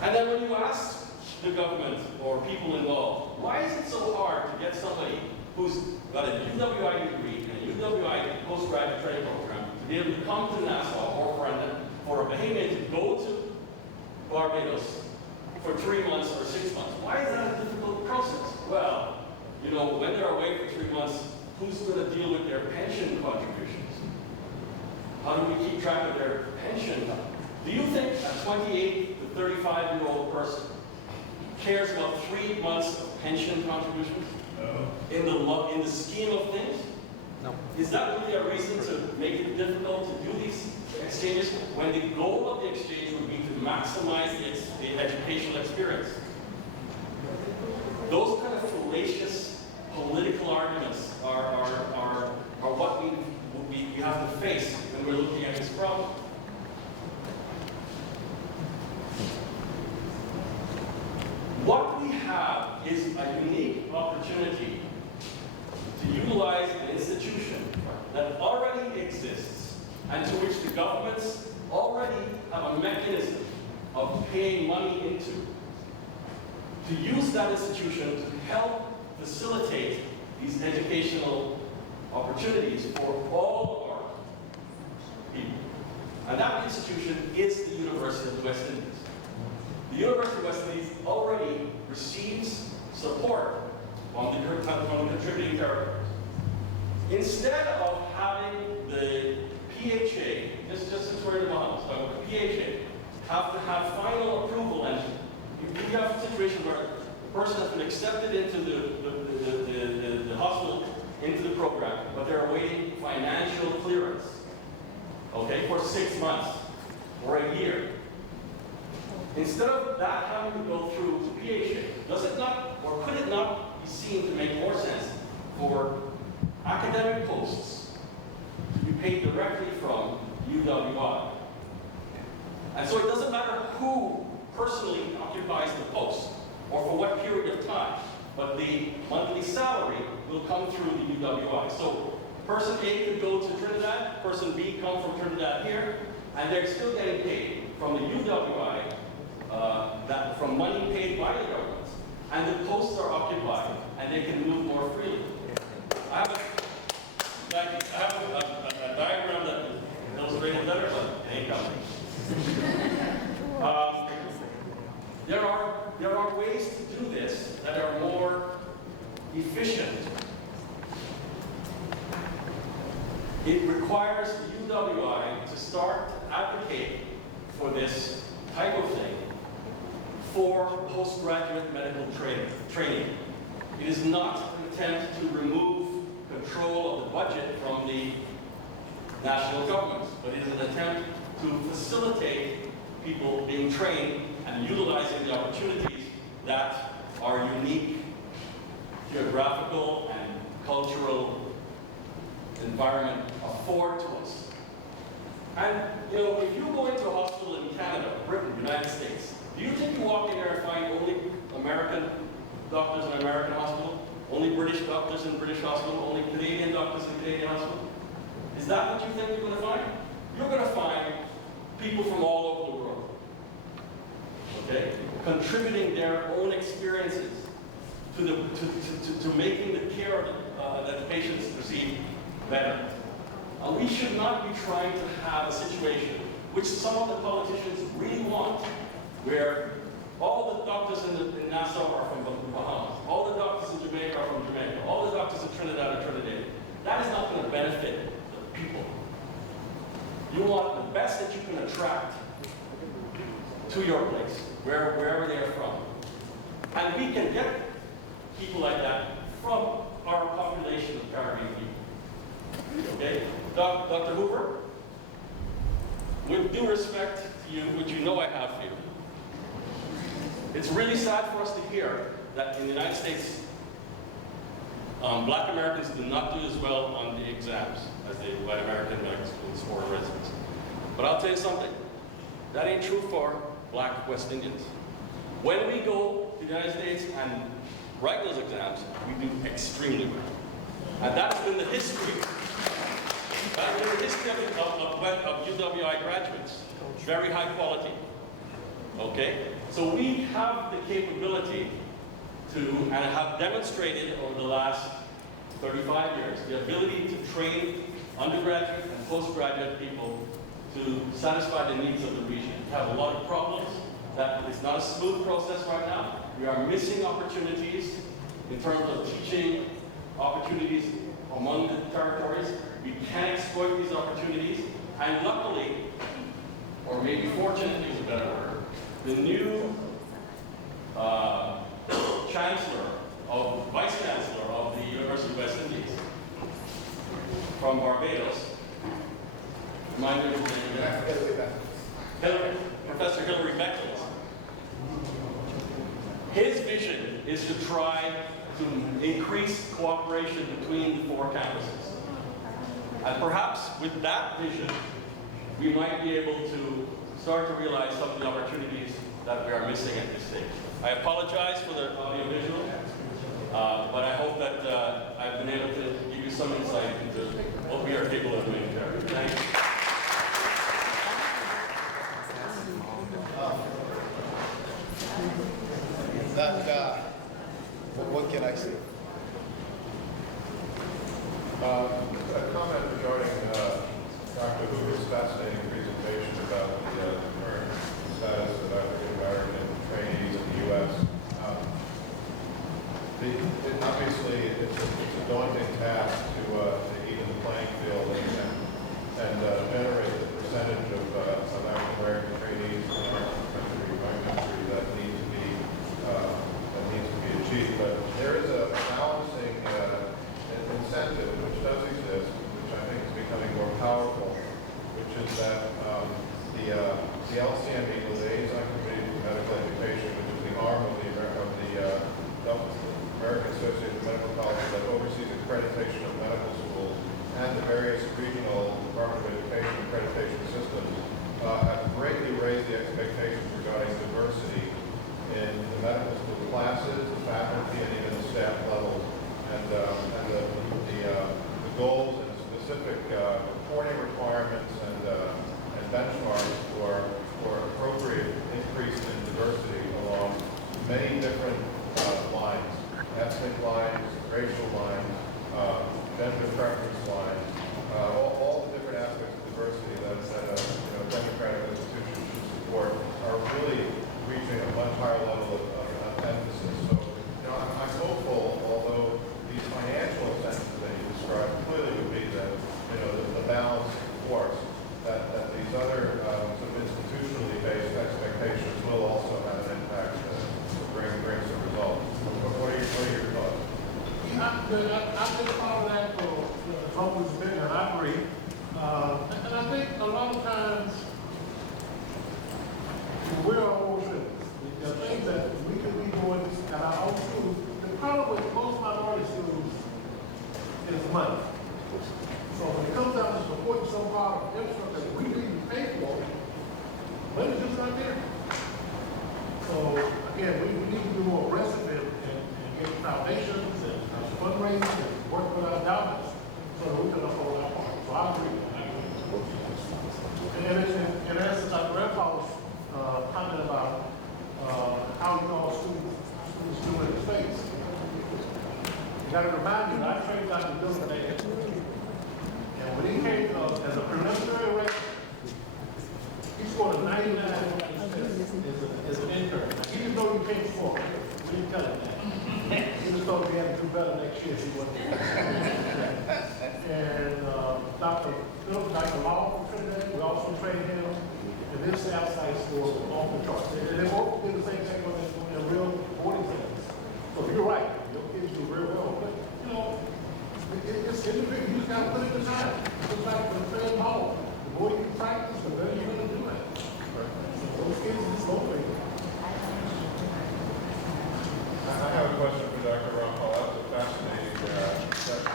And then when you ask the government or people involved, why is it so hard to get somebody who's got a UWI degree and a UWI postgraduate training program to be able to come to Nassau or for a Bahamian to go to Barbados for 3 months or 6 months? Why is that a difficult process? Well, when they're away for 3 months, who's going to deal with their pension contributions? How do we keep track of their pension? Do you think a 28 to 35-year-old person cares about 3 months of pension contributions? No. In the scheme of things? No. Is that really a reason to make it difficult to do these exchanges when the goal of the exchange would be to maximize the educational experience? Those kind of fallacious political arguments are what we have to face when we're looking at this problem. What we have is a unique opportunity to utilize an institution that already exists and to which the governments already have a mechanism of paying money into, to use that institution to help facilitate these educational opportunities for all of our people. And that institution is the University of the West Indies. The University of the West Indies already receives support from the contributing territories. Instead of having the PHA, just since we're in the Bahamas, the PHA, have to have final approval, and you have a situation where the person has been accepted into the hospital, into the program, but they're awaiting financial clearance, okay, for 6 months or a year. Instead of that having to go through PHA, does it not, or could it not be seen to make more sense for academic posts to be paid directly from UWI? And so it doesn't matter who personally occupies the post or for what period of time, but the monthly salary will come through the UWI. So person A could go to Trinidad, person B come from Trinidad here, and they're still getting paid from the UWI, from money paid by the government. And the posts are occupied, and they can move more freely. I have a diagram that illustrates it better, but it ain't coming. There are ways to do this that are more efficient. It requires the UWI to start to advocate for this type of thing for postgraduate medical training. It is not an attempt to remove control of the budget from the national government, but it is an attempt to facilitate people being trained and utilizing the opportunities that our unique geographical and cultural environment afford to us. And you know, if you go into a hospital in Canada, Britain, United States, do you think you walk in there and find only American doctors in an American hospital? Only British doctors in British hospital? Only Canadian doctors in Canadian hospital? Is that what you think you're going to find? You're going to find people from all over the world, okay, contributing their own experiences to making the care that the patients receive better. We should not be trying to have a situation which some of the politicians really want, where all the doctors in Nassau are from the Bahamas, all the doctors in Jamaica are from Jamaica, all the doctors in Trinidad are Trinidadian. That is not going to benefit the people. You want the best that you can attract to your place, wherever they're from. And we can get people like that from our population of Caribbean people. Okay? Dr. Hoover, with due respect to you, which you know I have for you, it's really sad for us to hear that in the United States, Black Americans do not do as well on the exams as the white American medical schools or residents. But I'll tell you something, that ain't true for Black West Indians. When we go to the United States and write those exams, we do extremely well. And that's been the history. That's been the history of UWI graduates. Very high quality. Okay? So we have the capability to, and have demonstrated over the last 35 years, the ability to train undergraduate and postgraduate people to satisfy the needs of the region. We have a lot of problems. That it's not a smooth process right now. We are missing opportunities in terms of teaching opportunities among the territories. We can exploit these opportunities. And luckily, or maybe fortunately is a better word, the new Vice Chancellor of the University of West Indies from Barbados, remind me of his name, Professor Hilary Beckles. His vision is to try to increase cooperation between the four campuses. And perhaps with that vision, we might be able to start to realize some of the opportunities that we are missing at this stage. I apologize for the audiovisual, but I hope that I've been able to give you some insight into what we are capable of doing there. Thank you. That, what can I say? A comment regarding Dr. Hoover's fascinating presentation about the current status of African American trainees in the U.S. Obviously, it's a daunting task to even the playing field and generate the percentage of African American trainees in our country that needs to be achieved. But there is a balancing incentive which does exist, which I think is becoming more powerful, which is that the LCME, the Liaison Committee for Medical Education, which is the arm of the American Association of Medical Colleges that oversees accreditation of medical schools, and the various regional Department of Education accreditation systems have greatly raised the expectations regarding diversity in the medical school classes, the faculty, and even the staff levels. And the goals and specific reporting requirements and benchmarks for appropriate increase in diversity along many different lines, ethnic lines, racial lines, gender preference lines, all the different aspects of diversity that a democratic institution should support are really reaching a much higher level of emphasis. So, I'm hopeful, although these financial incentives that you described clearly would be the balance force, that these other sort of institutionally based expectations will also have an impact to bring some results. What are your thoughts? I've been part of that for as long as it's been, and I agree. And I think a lot of times we're all citizens. The things that we can be doing at our own schools, the problem with most minority schools is money. So when it comes down to supporting some part of infrastructure that we need to pay for, money's just not there. So again, we need to be more aggressive and get foundations and fundraising and work with our dollars so that we can uphold our part. So I agree. And as our grandpa's comment about how you call students doing in space, you got to remind you that I trained Dr. Dillon at and when he came as a preliminary record, he scored a 99% as an intern. Now, he didn't know he came score. We didn't tell him that. He just thought he had to do better next year. He wasn't. And Dr. Phillips, Dr. Law from Trinidad, we also trained him. And this outside score was off the charts. And they both did the same thing when they're real boarding centers. So you're right, your kids do real well. But, it's individual. You just got to put in the time. Just like for the playing ball. The more you practice, the better you're going to do it. So those kids just motivate. I have a question for Dr. Rumpel. That's a fascinating session.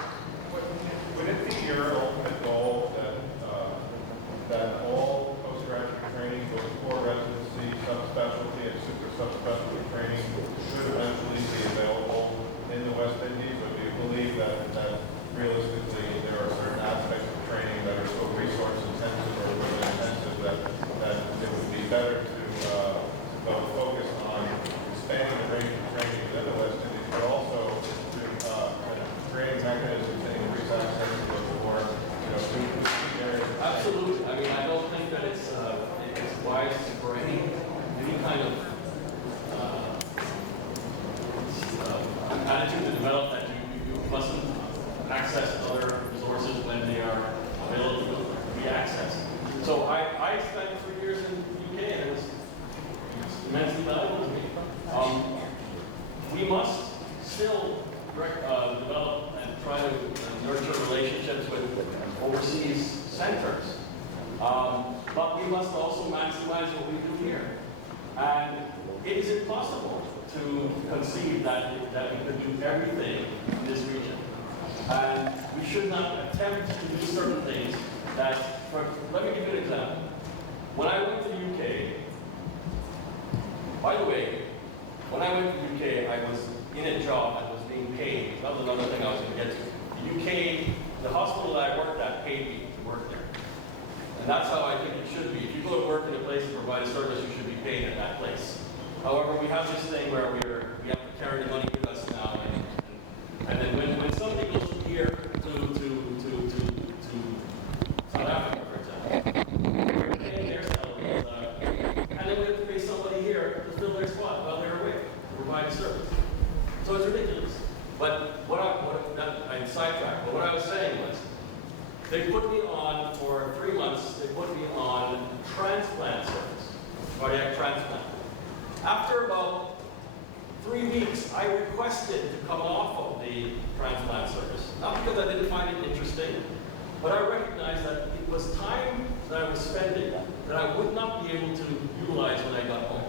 Would it be your ultimate goal that all postgraduate training, both core residency, subspecialty, and super subspecialty training should eventually be available in the West Indies? Or do you believe that realistically there are certain aspects of training that are so resource intensive or really intensive that it would be better to both focus on expanding the range of training within the West Indies, but also to create mechanisms to increase access to more students in areas? Absolutely. I mean, I don't think that it's wise to bring any kind of attitude to develop that you mustn't access other resources when they are available to be accessed. So I spent 3 years in the UK and it was immensely valuable to me. We must still develop and try to nurture relationships with overseas centers. But we must also maximize what we do here. And it is impossible to conceive that we could do everything in this region. And we should not attempt to do certain things that, let me give you an example. When I went to the UK, by the way, when I went to the UK, I was in a job that was being paid. That was another thing I was going to get to. The UK, the hospital that I worked at paid me to work there. And that's how I think it should be. If you go to work in a place to provide a service, you should be paid at that place. However, we have this thing where we have to carry the money with us now. And then when somebody goes from here to They put me on, for 3 months, they put me on transplant service, cardiac transplant. After about 3 weeks, I requested to come off of the transplant service. Not because I didn't find it interesting, but I recognized that it was time that I was spending that I would not be able to utilize when I got home.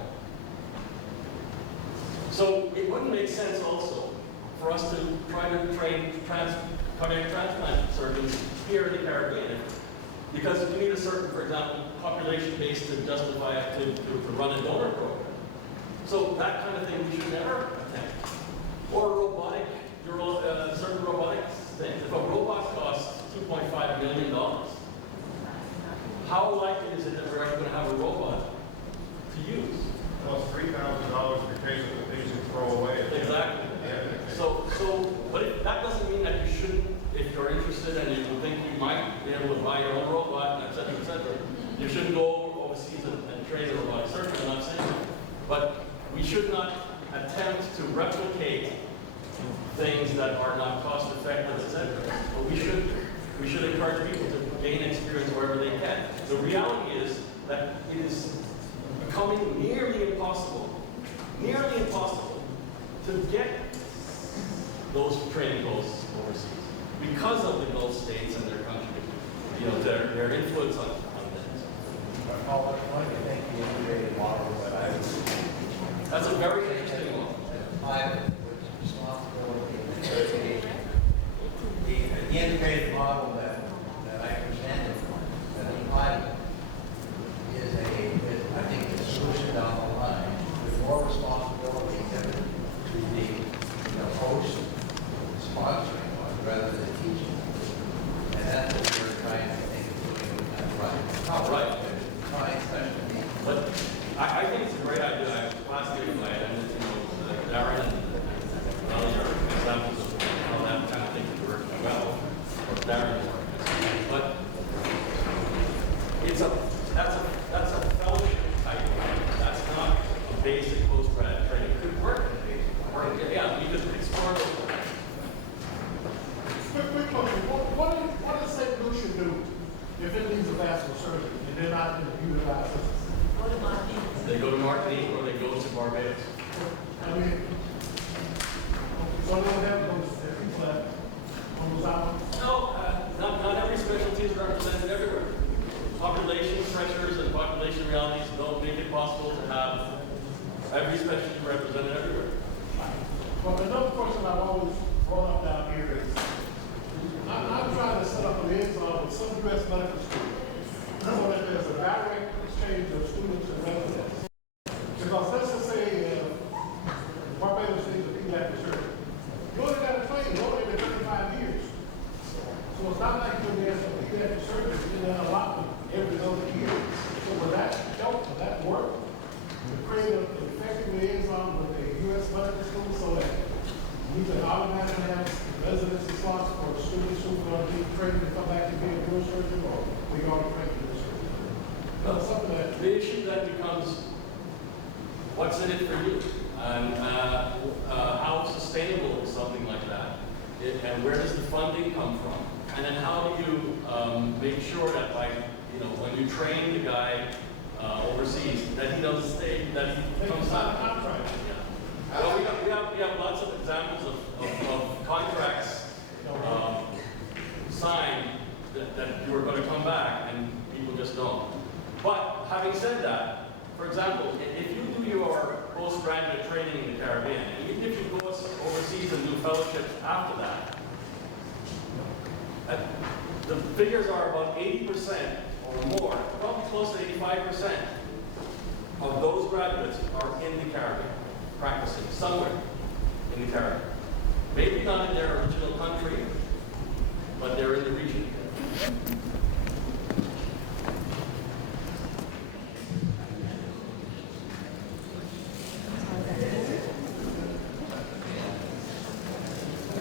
So it wouldn't make sense also for us to try to train cardiac transplant surgeons here in the Caribbean, because you need a certain, for example, population base to justify it to run a donor program. So that kind of thing we should never attempt. Or robotic, certain robotic things. If a robot costs $2.5 million, how likely is it that we're ever going to have a robot to use? Well, it's $3,000 per case of the things you throw away. Exactly. But that doesn't mean that you shouldn't, if you're interested and you think you might be able to buy your own robot, et cetera, you shouldn't go overseas and train a robotic surgeon. I'm not saying that. But we should not attempt to replicate things that are not cost effective, et cetera. But we should encourage people to gain experience wherever they can. The reality is that it is becoming nearly impossible to get those training posts overseas because of the Gulf states and their country, their influence on things. Paul, one of the things the integrated model that I was That's a very interesting one. private with responsibility and certification. The integrated model that I presented, that applied, is I think a solution down the line with more responsibility given to the host sponsoring one rather than teaching. And that's what we're trying to think of doing with that right. Right. Trying specialty. But I think it's a great idea. I was fascinated by it, and Darren and Ellie are examples of how that kind of thing can work well, or Darren work. But that's a fellowship type. That's not a basic postgrad training. It could work. Yeah, we could explore those. Quick question. What does St. Lucia do if it needs a vascular surgery and they're not going to utilize it? They go to Martinique or they go to Barbados. I mean, so they don't have those people that on those islands? No, not every specialty is represented everywhere. Population pressures and population realities don't make it possible to have every specialty represented everywhere. Well, another question I've always brought up down here is, I'm trying to set up a liaison with some U.S. medical schools so that there's a direct exchange of students and residents. Because let's just say Barbados needs a pediatric surgeon. You only got to train, you only been 35 years. So it's not like when there's a pediatric surgeon, you know, a lot every other year. So would that help, would that work? To create an effective liaison with the U.S. medical school so that we can automatically have residency slots for students who are going to be trained to come back and be a neurosurgeon, or we go to train a neurosurgeon? Something that The issue then becomes, what's in it for you? And how sustainable is something like that? And where does the funding come from? And then how do you make sure that, when you train the guy overseas, that he doesn't stay, that he comes back? Well, we have lots of examples of contracts signed that you were going to come back, and people just don't. But having said that, for example, if you do your postgraduate training in the Caribbean, and even if you go overseas and do fellowships after that, the figures are about 80% or more, probably close to 85% of those graduates are in the Caribbean, practicing somewhere in the Caribbean. Maybe not in their original country, but they're in the region.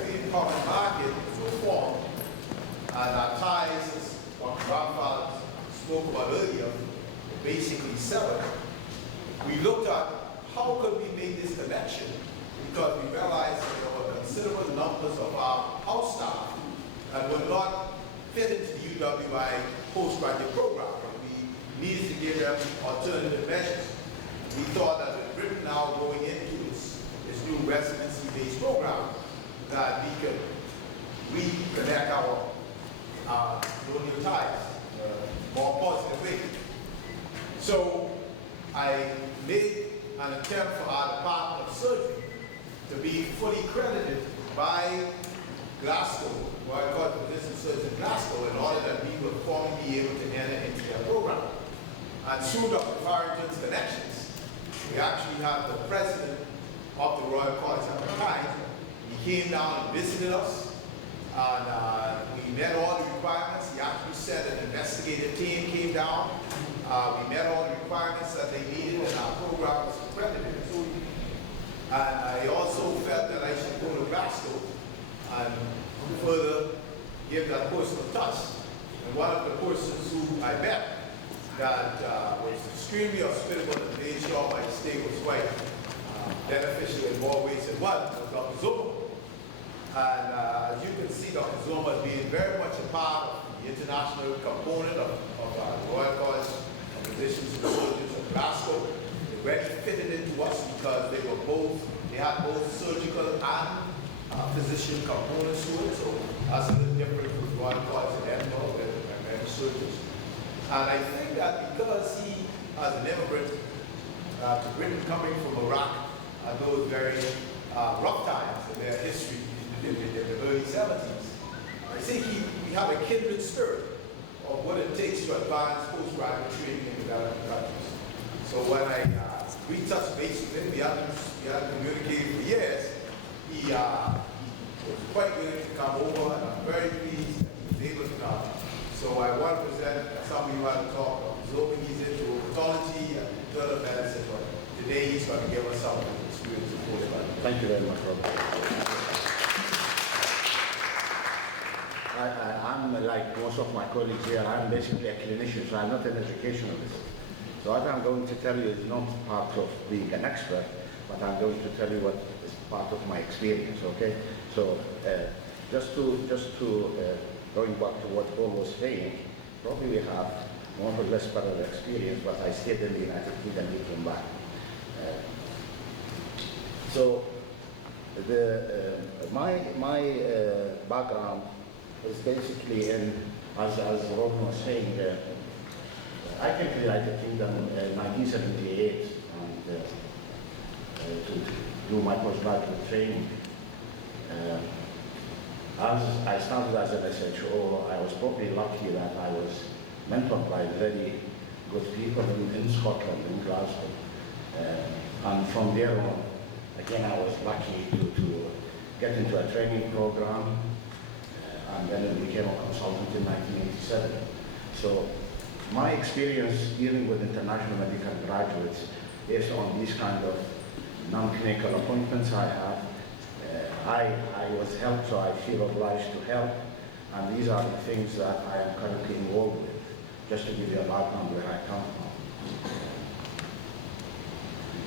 The public market was formed, and our ties, as what grandfather spoke about earlier, were basically severed. We looked at how could we make this connection, because we realized there were considerable numbers of our house staff that would not fit into the PWI postgraduate program. And we needed to give them alternative measures. We thought that with Britain now going into its new residency-based program, that we could reconnect our colonial ties more positive way. So I made an attempt for our Department of Surgery to be fully credited by Glasgow, Royal College of Physicians and Surgeons in Glasgow, in order that we would formally be able to enter into their program. And through Dr. Farrington's connections, we actually had the president of the Royal College at the time. He came down and visited us, and we met all the requirements. He actually said an investigative team came down. We met all the requirements that they needed, and our program was accredited. And I also felt that I should go to Glasgow and further give that personal touch. And one of the persons who I met that was extremely hospitable and made sure my stay was quite beneficial in more ways than one was Dr. Zuma. And as you can see, Dr. Zuma being very much a part of the international component of Royal College of Physicians and Surgeons of Glasgow. They really fitted into us because they had both surgical and physician components to it, so that's a little different from Royal College of Edinburgh and many surgeons. And I think that because he, as an immigrant to Britain, coming from Iraq at those very rough times in their history in the early 70s, I think we have a kindred spirit of what it takes to advance postgraduate training in developing countries. So when we touched base with him, we hadn't communicated for years. He was quite willing to come over, and I'm very pleased that he was able to come. So I want to present some of you had to talk about. He's into rheumatology and internal medicine, but today he's going to give us some of the experience of postgraduate. Thank you very much, Robert. I'm like most of my colleagues here, I'm basically a clinician, so I'm not an educationalist. So what I'm going to tell you is not part of being an expert, but I'm going to tell you what is part of my experience, okay? So just to going back to what Paul was saying, probably we have more or less parallel experience, but I stayed in the United Kingdom and he came back. So my background is basically in, as Robin was saying, I came to the United Kingdom in 1978 and to do my postgraduate training. As I started as an SHO, I was probably lucky that I was mentored by very good people in Scotland, in Glasgow. And from there on, again, I was lucky to get into a training program, and then I became a consultant in 1987. So my experience dealing with international medical graduates based on these kind of non-clinical appointments I have, I was helped, so I feel obliged to help, and these are the things that I am currently involved with, just to give you a background where I come from.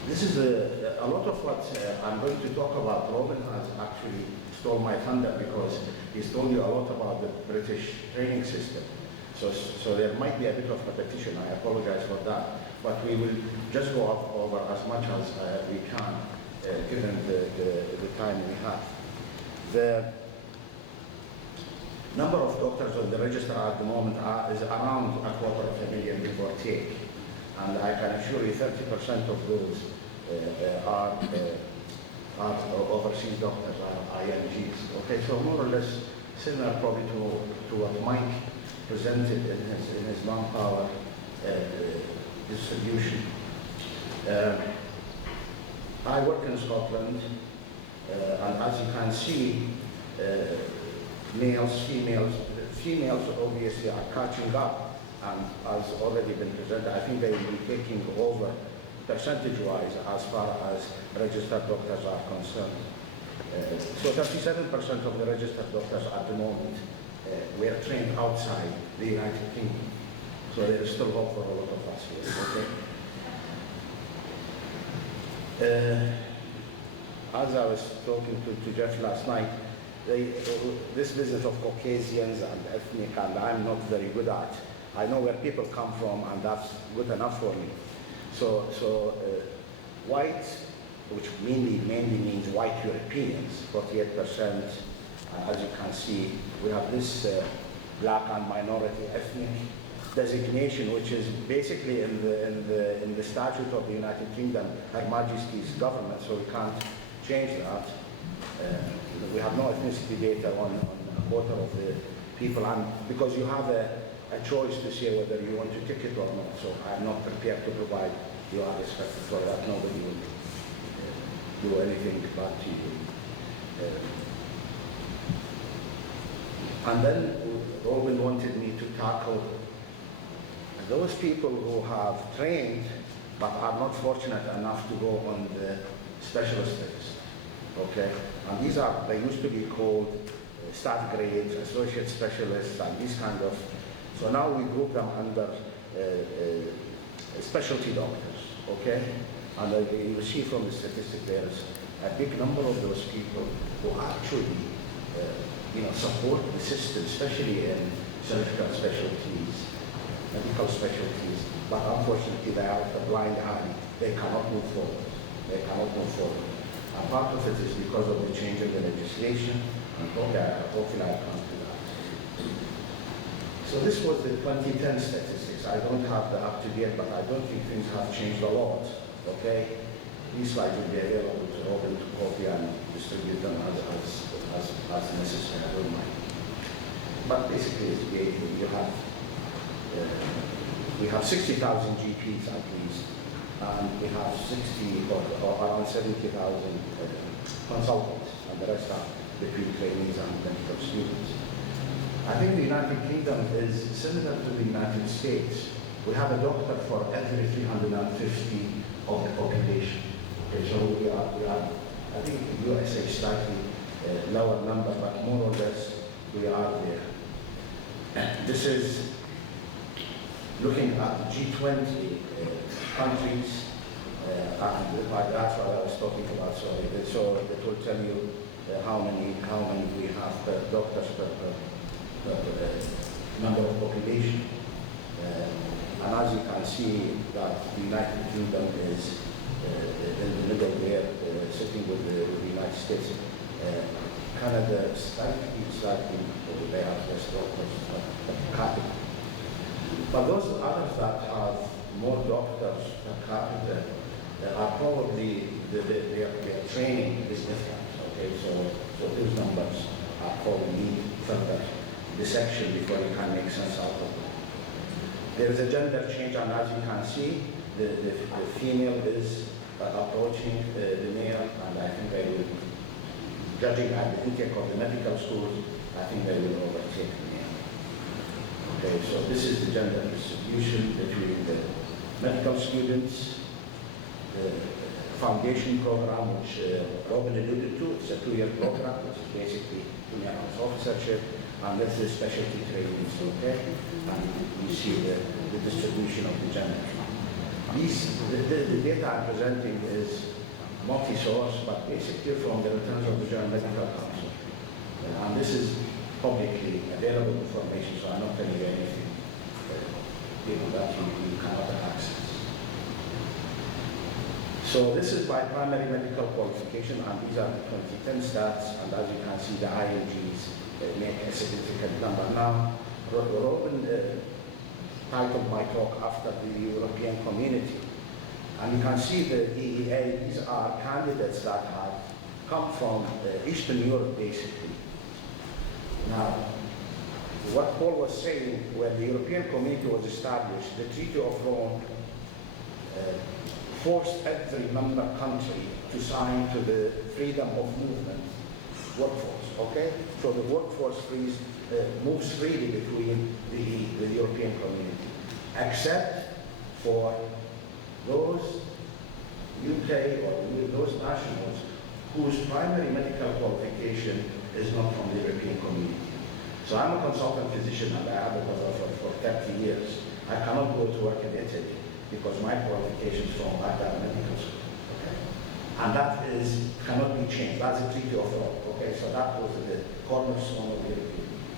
This is a lot of what I'm going to talk about. Robin has actually stole my thunder because he's told you a lot about the British training system. So there might be a bit of repetition. I apologize for that. But we will just go over as much as we can, given the time we have. The number of doctors on the register at the moment is around 250,000, give or take. And I can assure you 30% of those are overseas doctors, are IMGs. Okay, so more or less similar probably to what Mike presented in his manpower distribution. I work in Scotland, and as you can see, males, females obviously are catching up, and as already been presented, I think they will be taking over percentage-wise as far as registered doctors are concerned. So 37% of the registered doctors at the moment were trained outside the United Kingdom. So there is still hope for a lot of us here, okay? As I was talking to Jeff last night, this business of Caucasians and ethnic, and I'm not very good at. I know where people come from, and that's good enough for me. So white, which mainly means white Europeans, 48%. As you can see, we have this black and minority ethnic designation, which is basically in the statute of the United Kingdom, Her Majesty's government, so we can't change that. We have no ethnicity data on a quarter of the people, and because you have a choice to say whether you want to tick it or not, so I'm not prepared to provide you are respected for that. Nobody will do anything bad to you. And then Robin wanted me to tackle those people who have trained but are not fortunate enough to go on the specialist list. Okay? And these are, they used to be called staff grades, associate specialists, and these kind of, so now we group them under specialty doctors, okay? And you see from the statistic there's a big number of those people who actually support the system, especially in surgical specialties, medical specialties, but unfortunately they are the blind eye. They cannot move forward. They cannot move forward. And part of it is because of the change in the legislation, and hopefully I'll come to that. So this was the 2010 statistics. I don't have the up-to-date, but I don't think things have changed a lot, okay? These slides will be available to Robin to copy and distribute them as necessary, I don't mind. But basically, you have we have 60,000 GPs at least, and we have 60 or around 70,000 consultants, and the rest are between trainees and medical students. I think the United Kingdom is similar to the United States. We have a doctor for every 350 of the population. Okay, so we are I think the USA is slightly lower number, but more or less we are there. This is looking at the G20 countries, and that's what I was talking about. So it will tell you how many we have per doctors per number of population. And as you can see, that the United Kingdom is in the middle there, sitting with the United States. Canada slightly, they have less doctors per capita. But those others that have more doctors per capita are probably their training is different. Okay, so those numbers are probably further dissection before you can make sense out of them. There is a gender change, and as you can see, the female is approaching the male, and I think they will, judging at the intake of the medical schools, I think they will overtake the male. Okay, so this is the gender distribution between the medical students, the foundation program, which Robin alluded to. It's a 2-year program, which is basically 2 years officership, and this is specialty training, okay? And you see the distribution of the gender. The data I'm presenting is multi-source, but basically from the returns of the German Medical Council. And this is publicly available information, so I'm not telling you anything that you cannot access. So this is by primary medical qualification, and these are the 2010 stats, and as you can see, the IMGs make a significant number. Now, Robin titled my talk after the European community. And you can see the EEA, these are candidates that have come from Eastern Europe, basically. Now, what Paul was saying, when the European community was established, the Treaty of Rome forced every member country to sign to the freedom of movement workforce, okay? So the workforce moves freely between the European community, except for those UK or those nationals whose primary medical qualification is not from the European community. So I'm a consultant physician, and I have been for 30 years. I cannot go to work in Italy because my qualification is from Baghdad Medical School. Okay? And that cannot be changed. That's a treaty of Rome. Okay, so that was the cornerstone of the European Union.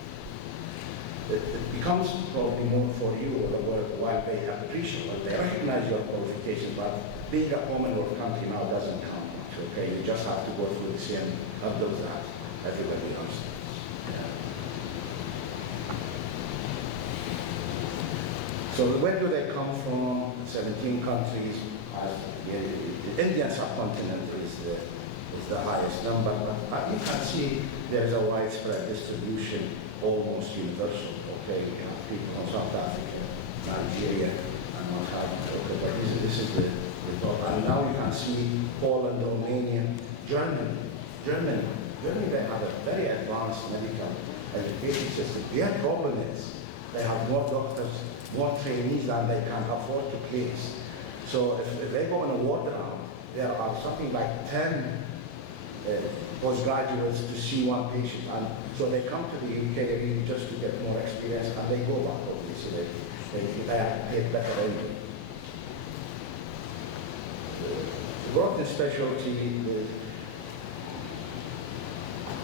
It becomes probably more for you the world while they appreciate, they recognize your qualifications, but being a Commonwealth country now doesn't count much. Okay, you just have to go through the same hurdles that everybody else does. Yeah. So where do they come from? 17 countries. The Indian subcontinent is the highest number, but you can see there's a widespread distribution, almost universal. Okay, we have people from South Africa, Nigeria, and what have you. Okay, but this is the top. And now you can see Poland, Romania, Germany. They have a very advanced medical education system. Their problem is they have more doctors, more trainees than they can afford to place. So if they go on a ward round, there are something like 10 postgraduates to see one patient. And so they come to the UK really just to get more experience, and they go back, obviously. They have paid better anyway. The growth in specialty,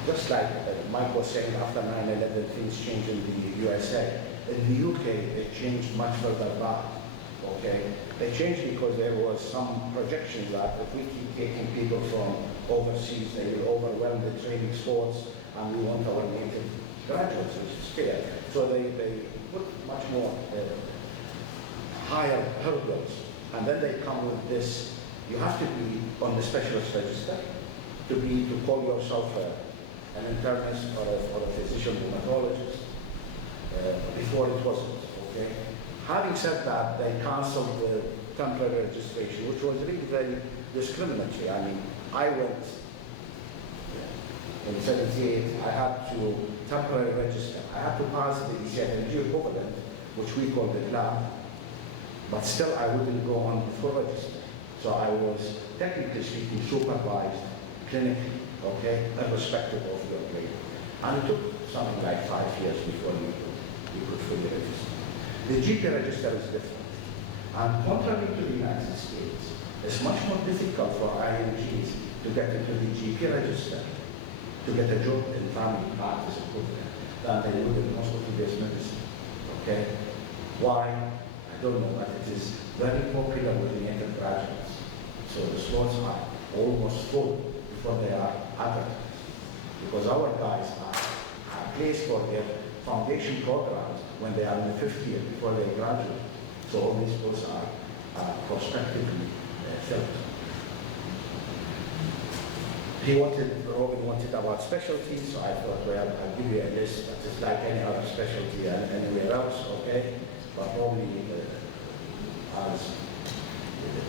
just like Mike was saying, after 9/11, things changed in the USA. In the UK, it changed much further back. Okay, they changed because there was some projections that if we keep taking people from overseas, they will overwhelm the training sports, and we want our native graduates, which is fair. So they put much more higher hurdles, and then they come with this: you have to be on the specialist register to call yourself an internist or a physician rheumatologist. Before it wasn't. Okay. Having said that, they canceled the temporary registration, which was really very discriminatory. I mean, I went in '78, I had to temporarily register. I had to pass the ECNG equivalent, which we call the lab, but still I wouldn't go on the full register. So I was, technically speaking, supervised clinically, okay, irrespective of your grade. And it took something like 5 years before you could fully register. The GP register is different. And contrary to the United States, it's much more difficult for IMGs to get into the GP register, to get a job in family practice equivalent, than they would in hospital-based medicine. Okay? Why? I don't know, but it is very popular with the native graduates. So the slots are almost full before they are advertised. Because our guys are placed for their foundation programs when they are in the 5th year before they graduate. So all these posts are prospectively filled. Robin wanted about specialties, so I thought, well, I'll give you a list, but it's like any other specialty anywhere else, okay? But probably, as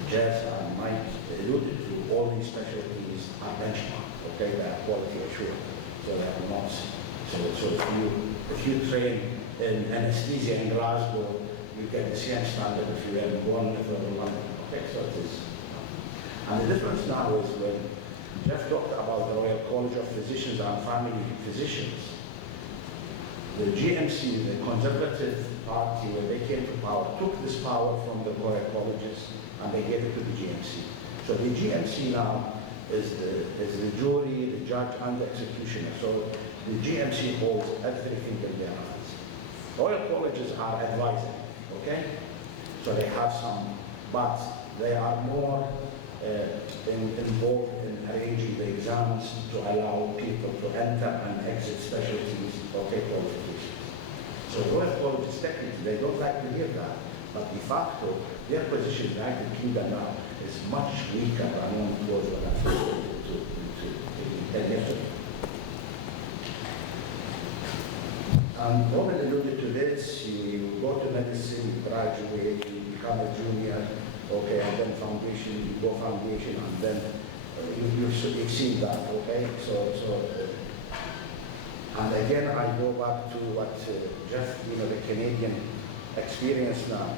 Jess and Mike alluded to, all these specialties are benchmarked, okay? They are quality assured, so they are not. So if you train in anesthesia in Glasgow, you get the same standard if you are born in London. Okay, so it is. And the difference now is when Jeff talked about the Royal College of Physicians and Family Physicians, the GMC, the Conservative Party, when they came to power, took this power from the Royal Colleges and they gave it to the GMC. So the GMC now is the jury, the judge, and the executioner. So the GMC holds everything in their hands. Royal colleges are advisory, okay? So they have some, but they are more involved in arranging the exams to allow people to enter and exit specialties or take qualifications. So Royal colleges, technically, they don't like to hear that, but de facto, their position in the United Kingdom now is much weaker than when it was when I first went to 10 years ago. And Robin alluded to this: you go to medicine, you graduate, you become a junior, okay, and then foundation, you go foundation, and then you've seen that, okay? And again, I go back to what Jeff, the Canadian experience now.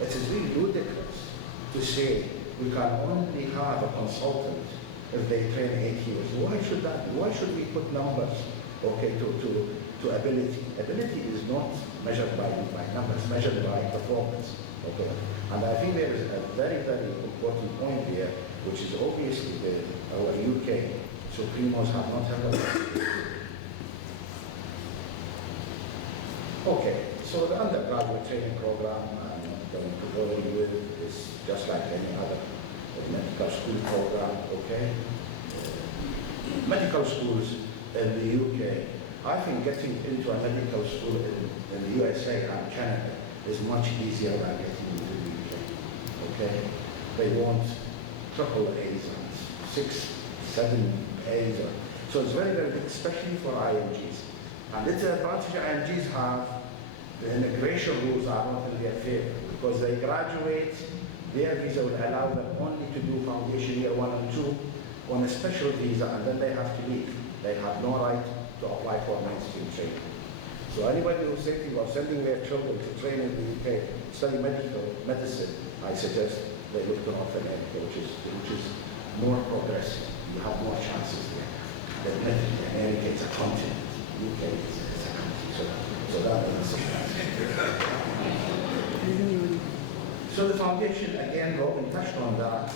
It is really ludicrous to say we can only have a consultant if they train 8 years. Why should that be? Why should we put numbers, okay, to ability? Ability is not measured by numbers, measured by performance, okay? And I think there is a very, very important point here, which is obviously the UK. So Primos have not heard of it. Okay, so the undergraduate training program I'm going to go with is just like any other medical school program, okay? Medical schools in the UK, I think getting into a medical school in the USA and Canada is much easier than getting into the UK, okay? They want triple A's and 6, 7 A's. So it's very, very good, especially for IMGs. And it's an advantage IMGs have. The immigration rules are not in their favor because they graduate, their visa will allow them only to do foundation year 1 and 2 on a special visa, and then they have to leave. They have no right to apply for mainstream training. So anybody who's thinking of sending their children to train in the UK, study medicine, I suggest they look to North America, which is more progressive. You have more chances there. Admittedly, America is a continent. UK is a country. So that is So the foundation, again, Robin touched on that,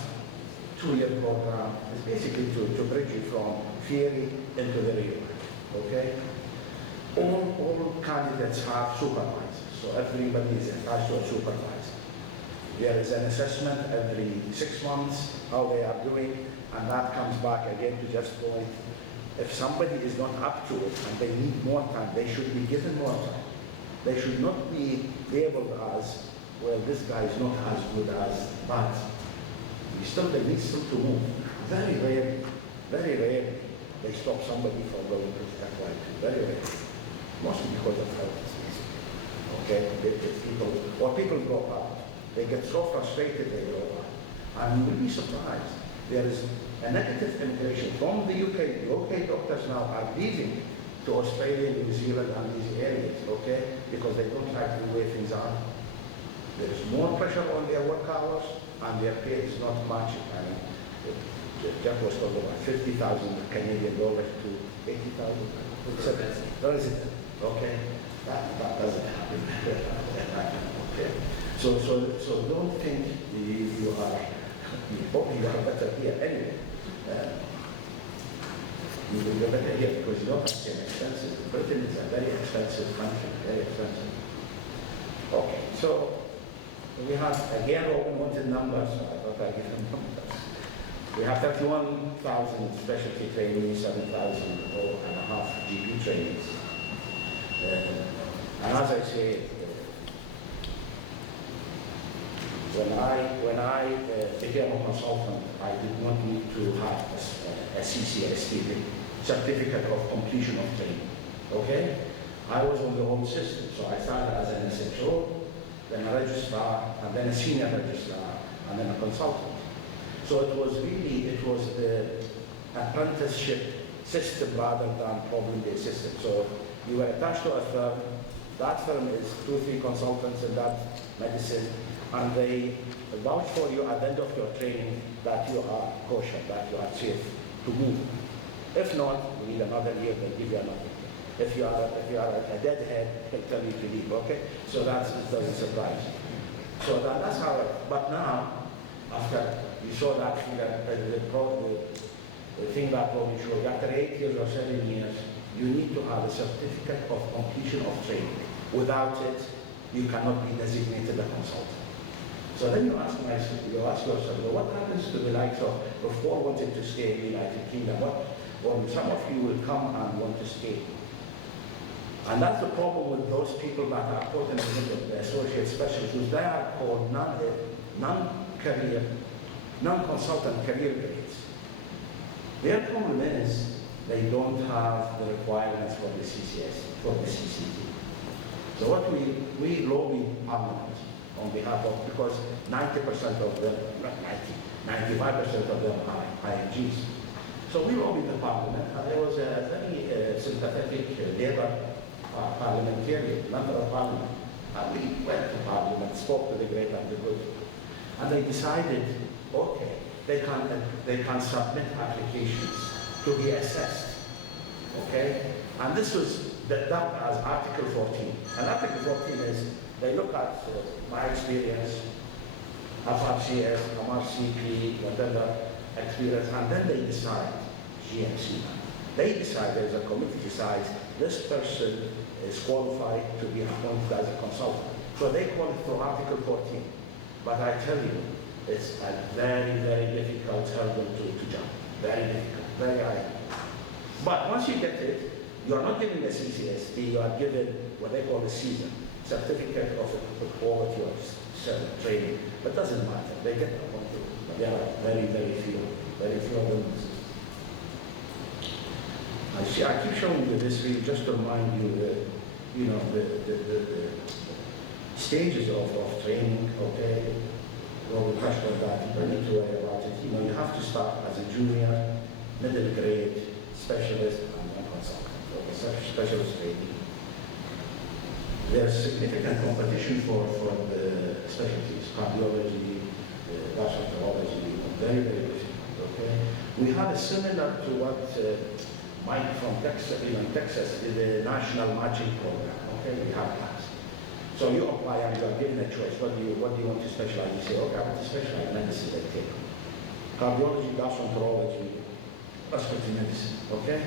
2-year program is basically to bridge you from theory into the real life, okay? All candidates have supervisors, so everybody is attached to a supervisor. There is an assessment every 6 months, how they are doing, and that comes back again to just point. If somebody is not up to it and they need more time, they should be given more time. They should not be labeled as, well, this guy is not as good as, but they need still to move. Very rarely, they stop somebody from going to FY2. Very rarely. Mostly because of health disease. Okay? People drop out. They get so frustrated they drop out. And you will be surprised. There is a negative immigration from the UK. The UK doctors now are leaving to Australia, New Zealand, and these areas, okay? Because they don't like the way things are. There is more pressure on their work hours, and their pay is not matching. I mean, Jeff was talking about 50,000 Canadian dollars to 80,000 resident, okay? That doesn't happen. Okay? So don't think you are better here anyway. You will be better here because you're not the same expensive. Britain is a very expensive country, very expensive. Okay, so we have, again, Robin wanted numbers, so I thought I'd give them numbers. We have 31,000 specialty trainees, 7,500 GP trainees. And as I say, when I became a consultant, I did not need to have a CCST, certificate of completion of training. Okay? I was on the old system, so I started as an SHO, then a registrar, and then a senior registrar, and then a consultant. So it was the apprenticeship system rather than problem-based system. So you were attached to a firm, that firm is 2-3 consultants in that medicine, and they vouch for you at the end of your training that you are kosher, that you are safe to move. If not, you need another year, they'll give you another year. If you are a deadhead, they'll tell you to leave, okay? So it doesn't surprise you. So that's how but now, after you saw that figure, the thing that Robin showed, after 8 years or 7 years, you need to have a certificate of completion of training. Without it, you cannot be designated a consultant. So then you ask yourself, well, what happens to the likes of, before wanting to stay in the United Kingdom, well, some of you will come and want to stay. And that's the problem with those people that are caught in the middle, the associate specialists, they are called non-career, non-consultant career grades. Their problem is they don't have the requirements for the CCS, for the CCT. So what we lobby Parliament on behalf of, because 90% of them, not 90, 95% of them are IMGs. So we lobbied the Parliament, and there was a very sympathetic Labour parliamentarian, member of Parliament, and we went to Parliament, spoke to the great and the good, and they decided, okay, they can submit applications to be assessed, okay? And this was dubbed as Article 14. And Article 14 is, they look at my experience, FRCS, MRCP, whatever experience, and then they decide GMC. They decide, there's a committee decides, this person is qualified to be appointed as a consultant. So they call it through Article 14. But I tell you, it's a very, very difficult hurdle to jump. Very difficult, very high. But once you get it, you are not given a CCSP, you are given what they call a CSER, Certificate of Quality of Training. But it doesn't matter, they get appointed. But there are very, very few of them. I keep showing you this really just to remind you that, you know, the stages of training, okay? Well, we touched on that, you don't need to worry about it. You know, you have to start as a junior, middle grade, specialist, and consultant, okay? Specialist training. There's significant competition for the specialties, cardiology, gastroenterology, very, very difficult, okay? We have a similar to what Mike from Texas, Texas, is the National Matching Program, okay? We have that. So you apply and you are given a choice. What do you want to specialize? You say, okay, I want to specialize in medicine, they take. Cardiology, gastroenterology, respiratory medicine, okay?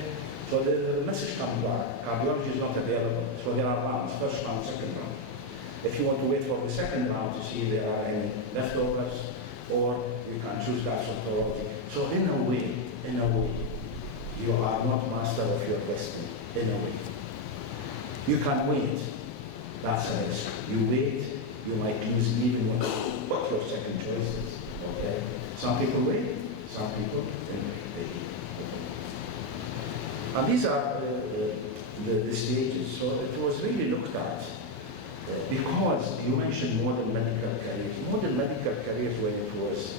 So the message comes back, cardiology is not available. So there are rounds, first round, second round. If you want to wait for the second round to see if there are any leftovers, or you can choose gastroenterology. So in a way, you are not master of your destiny, in a way. You can wait. That's a risk. You wait, you might lose even what your second choice is. Okay? Some people wait, some people they and these are the stages. So it was really looked at because you mentioned modern medical careers. Modern medical careers, when it was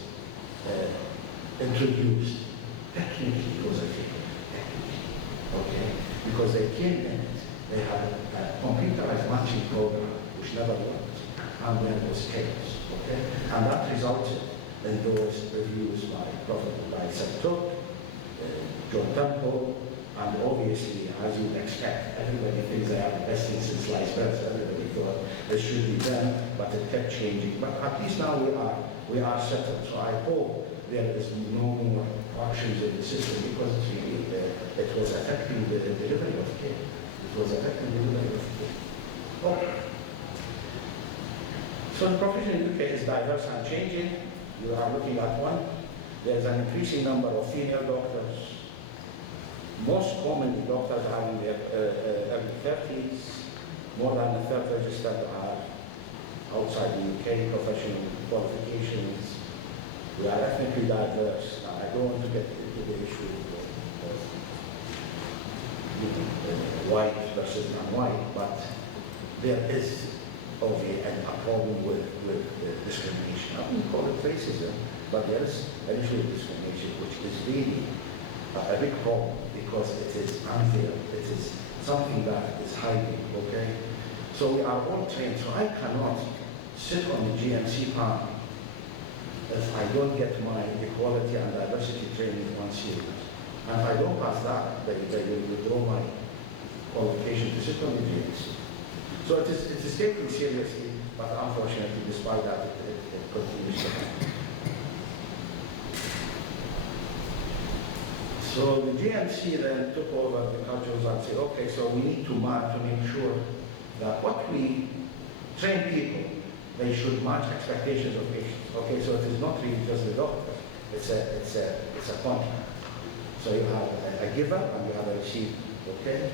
introduced, technically it was a failure. Okay? Because they came in. They had a computerized matching program which never worked, and there was chaos, okay? And that resulted in those reviews by Septok, John Temple, and obviously, as you'd expect, everybody thinks they are the best thing since sliced bread, so everybody thought it should be done, but it kept changing. But at least now we are settled, so I hope there is no more corruptions in the system because it's really, it was affecting the delivery of care. Was affecting the delivery of care. Okay. So the profession in the UK is diverse and changing. You are looking at one. There's an increasing number of female doctors. Most commonly, doctors are in their early 30s. More than a third registered are outside the UK, professional qualifications. We are ethnically diverse. Now, I don't want to get into the issue of white versus non-white, but there is obviously a problem with discrimination. I wouldn't call it racism, but there is initial discrimination, which is really a big problem because it is unfair. It is something that is hiding, okay? So we are all trained, so I cannot sit on the GMC panel if I don't get my equality and diversity training once a year. And if I don't pass that, they will withdraw my qualification to sit on the GMC. So it is taken seriously, but unfortunately, despite that, it continues to happen. So the GMC then took over the cultures and said, okay, so we need to mark to make sure that what we train people, they should match expectations of patients. Okay, so it is not really just the doctor, it's a contract. So you have a giver and you have a receiver, okay?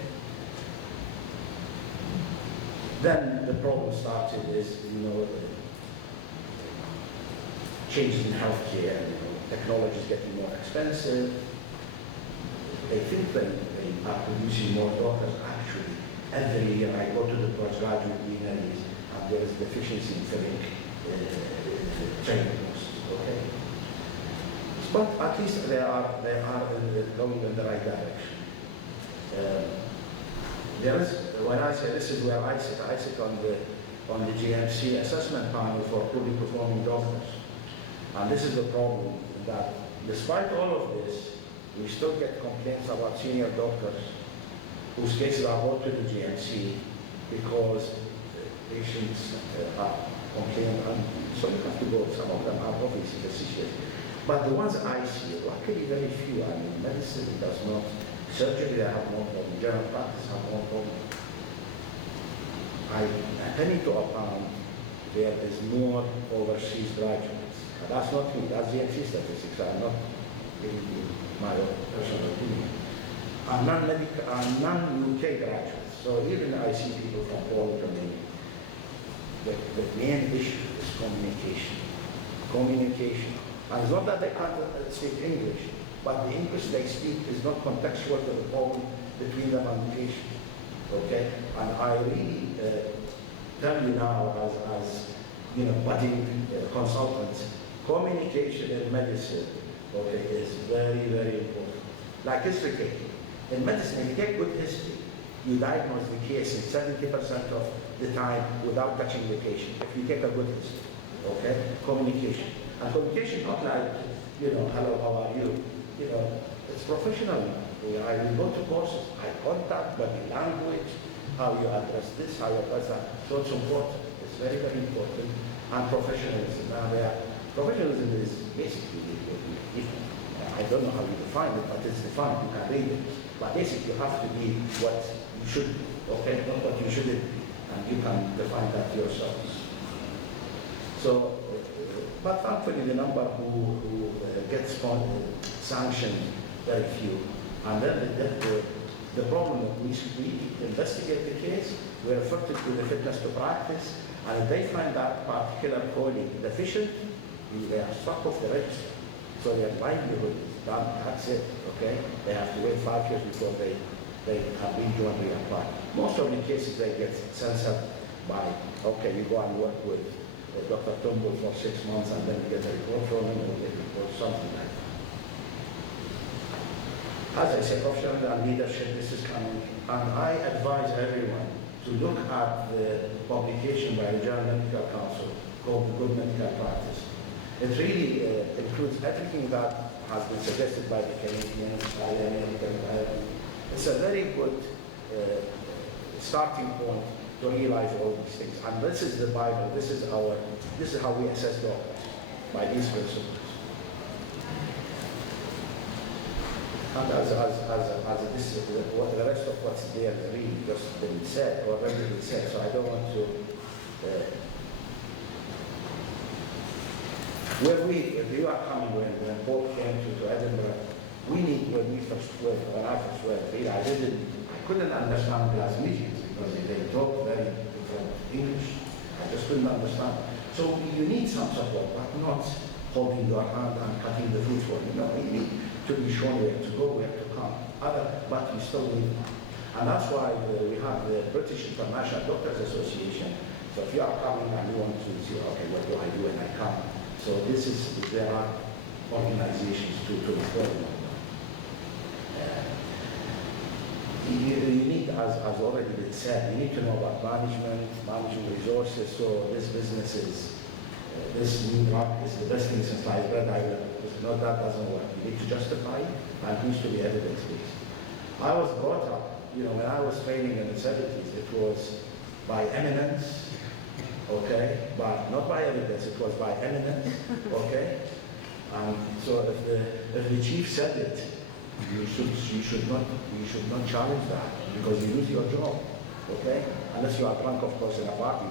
Then the problem started is, changes in healthcare, technology is getting more expensive. They think that they are producing more doctors. Actually, every year I go to the postgraduate deaneries and there is deficiency in filling training posts, okay? But at least they are going in the right direction. There is, when I say this is where I sit on the GMC assessment panel for poorly performing doctors. And this is the problem, that despite all of this, we still get complaints about senior doctors whose cases are brought to the GMC because patients are complaining, and so you have to go, some of them are obviously facetious. But the ones I see, luckily very few. I mean, medicine does not, surgery they have no problem, general practice have no problem. A penny to a pound, there is more overseas graduates. And that's not me, that's GMC statistics. I'm not giving you my own personal opinion. And non-medical, non-UK graduates. So even I see people from Poland, Romania. The main issue is communication. Communication. And it's not that they can't speak English, but the English they speak is not contextual to the problem between them and the patient. Okay? And I really tell you now, as you know, budding consultants, communication in medicine, okay, is very, very important. Like history taking. In medicine, if you take good history, you diagnose the case in 70% of the time without touching the patient. If you take a good history, okay? Communication. And communication not like, you know, hello, how are you? You know, it's professional. I will go to courses, eye contact, body language, how you address this, how you address that. So it's important. It's very, very important. And professionalism. Now, professionalism is basically, I don't know how you define it, but it's defined. You can read it. But basically, you have to be what you should be, okay? Not what you shouldn't be. And you can define that yourselves. So, but thankfully, the number who gets sanctioned, very few. And then the problem is we investigate the case, we refer to the fitness to practice, and if they find that particular colleague deficient, they are struck off the register. So their livelihood is done, that's it, okay? They have to wait 5 years before they have been joined reapplied. Most of the cases they get censored by, okay, you go and work with Dr. Tumble for 6 months and then you get a report from him or something like that. As I said, professional and leadership, this is coming, and I advise everyone to look at the publication by the German Medical Council called Good Medical Practice. It really includes everything that has been suggested by the Canadians, by the Americans. It's a very good starting point to realize all these things. And this is the Bible. This is how we assess doctors, by these principles. And as this is the rest of what's there really just been said or already been said, so I don't want to. If you are coming when Paul came to Edinburgh, when I first went, really, I couldn't understand Glaswegians because they talk very different English. I just couldn't understand. So you need some support, but not holding your hand and cutting the food for you. No, you need to be shown where to go, where to come. But you still need them. And that's why we have the British International Doctors Association. So if you are coming and you want to see, okay, what do I do when I come? So there are organizations to inform them. You need, as already been said, you need to know about managing resources. So this business is, this new drug is the best thing since sliced bread. No, that doesn't work. You need to justify it, and it needs to be evidence-based. I was brought up, you know, when I was training in the 70s, it was by eminence, okay, but not by evidence, it was by eminence, okay? And so if the chief said it, you should not challenge that because you lose your job, okay? Unless you are drunk, of course, in a party,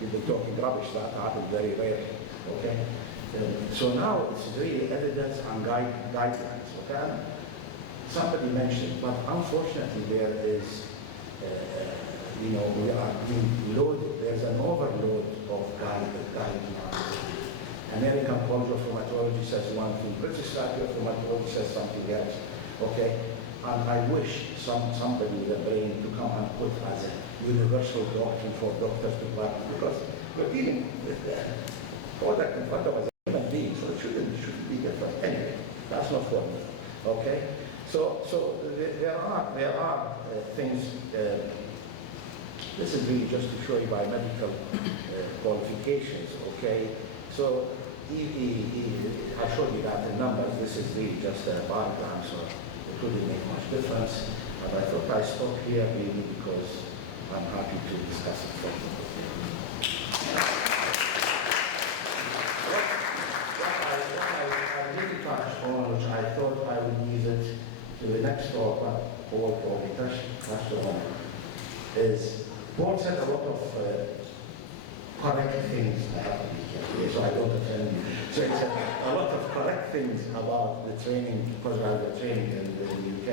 you've been talking rubbish. That happens very rarely, okay? So now it's really evidence and guidelines, okay? Somebody mentioned, but unfortunately there is, you know, we are being loaded. There's an overload of guidelines. American College of Rheumatology says one thing, British Society of Rheumatology says something else, okay? And I wish somebody with a brain to come and put as a universal doctrine for doctors to practice, because we're dealing with the product in front of us as a human being, so it shouldn't be different. Anyway, that's not for me, okay? So there are things, this is really just to show you by medical qualifications, okay? So I showed you that in numbers, this is really just a bar graph, so it wouldn't make much difference. But I thought I stop here really because I'm happy to discuss it further. What I next door, but Paul probably touched on, is Paul said a lot of correct things. I have to be careful, so I don't offend you. So he said a lot of correct things about the training, postgraduate training in the UK.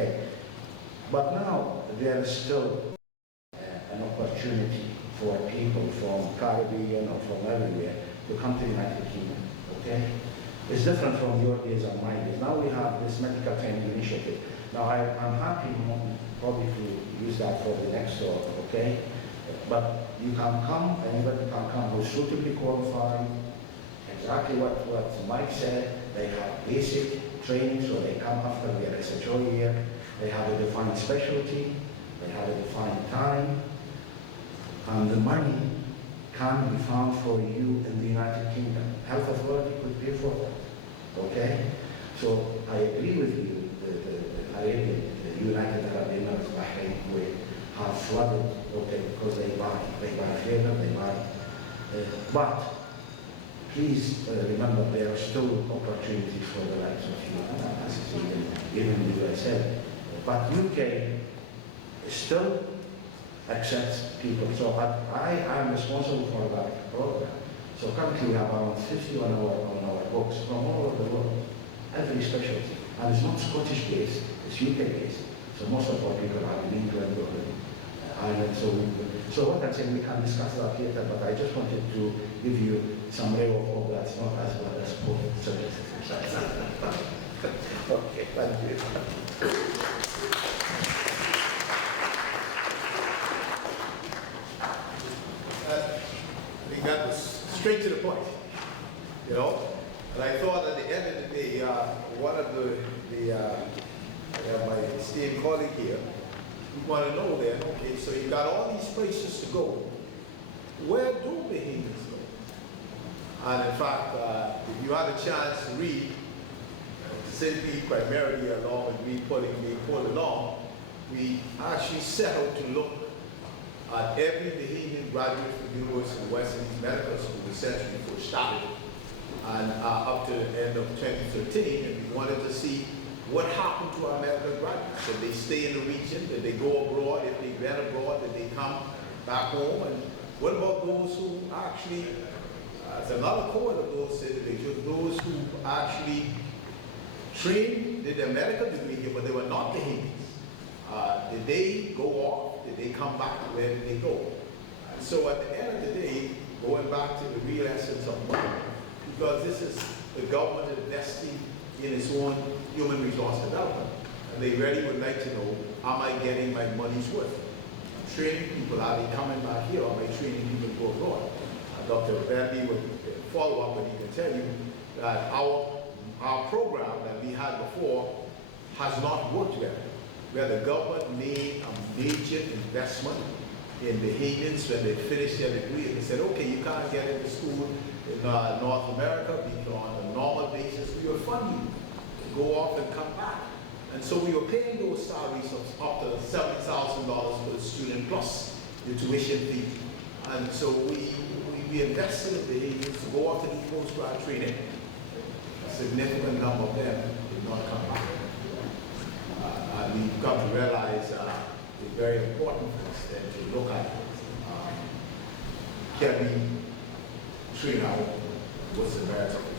But now there is still an opportunity for people from Caribbean or from everywhere to come to the United Kingdom, okay? It's different from your days and my days. Now we have this medical training initiative. Now I'm happy probably to use that for the next talk, okay? But you can come, anybody can come who's suitably qualified, exactly what Mike said. They have basic training, so they come after their SHO year. They have a defined specialty, they have a defined time, and the money can be found for you in the United Kingdom. Health Authority could pay for that, okay? So I agree with you, the Arabian, the United Arab Emirates, Bahrain, Kuwait, have flooded, okay, because they buy flavor, they buy. But please remember there are still opportunities for the likes of you, even the USA. But UK still accepts people. So I am responsible for that program. So currently we have around 50 on our books from all over the world, every specialty. And it's not Scottish based, it's UK based. So most of our people are in England or Ireland. So what I'm saying, we can discuss that later, but I just wanted to give you some ray of hope that's not as bad as COVID. Okay, thank you. I think that was straight to the point, you know? And I thought at the end of the day, one of my esteemed colleague here, we want to know then, okay, so you got all these places to go. Where do Bahamians go? And in fact, if you had a chance to read, simply primarily along with me being pulled along, we actually set out to look at every Bahamian graduate from the University of West Indies Medical School, essentially before it started, and up to the end of 2013, and we wanted to see what happened to our medical graduates. Did they stay in the region? Did they go abroad? If they went abroad, did they come back home? And what about those who actually, as another cohort of those individuals, those who actually trained, did their medical degree here, but they were not Bahamians? Did they go off? Did they come back? Where did they go? And so at the end of the day, going back to the real essence of money, because this is the government investing in its own human resource development. And they really would like to know, am I getting my money's worth? I'm training people, are they coming back here, or am I training people to go abroad? Dr. Bentley would follow up, and he can tell you that our program that we had before has not worked well, where the government made a major investment in Bahamians when they finished their degree, and they said, okay, you can't get into school in North America because on a normal basis we will fund you to go off and come back. And so we were paying those salaries of up to $70,000 for the student plus the tuition fee. And so we invested in Bahamians to go off to do postgrad training. A significant number of them did not come back. And we've got to realize it's very important for us then to look at can we train out what's the merits of it.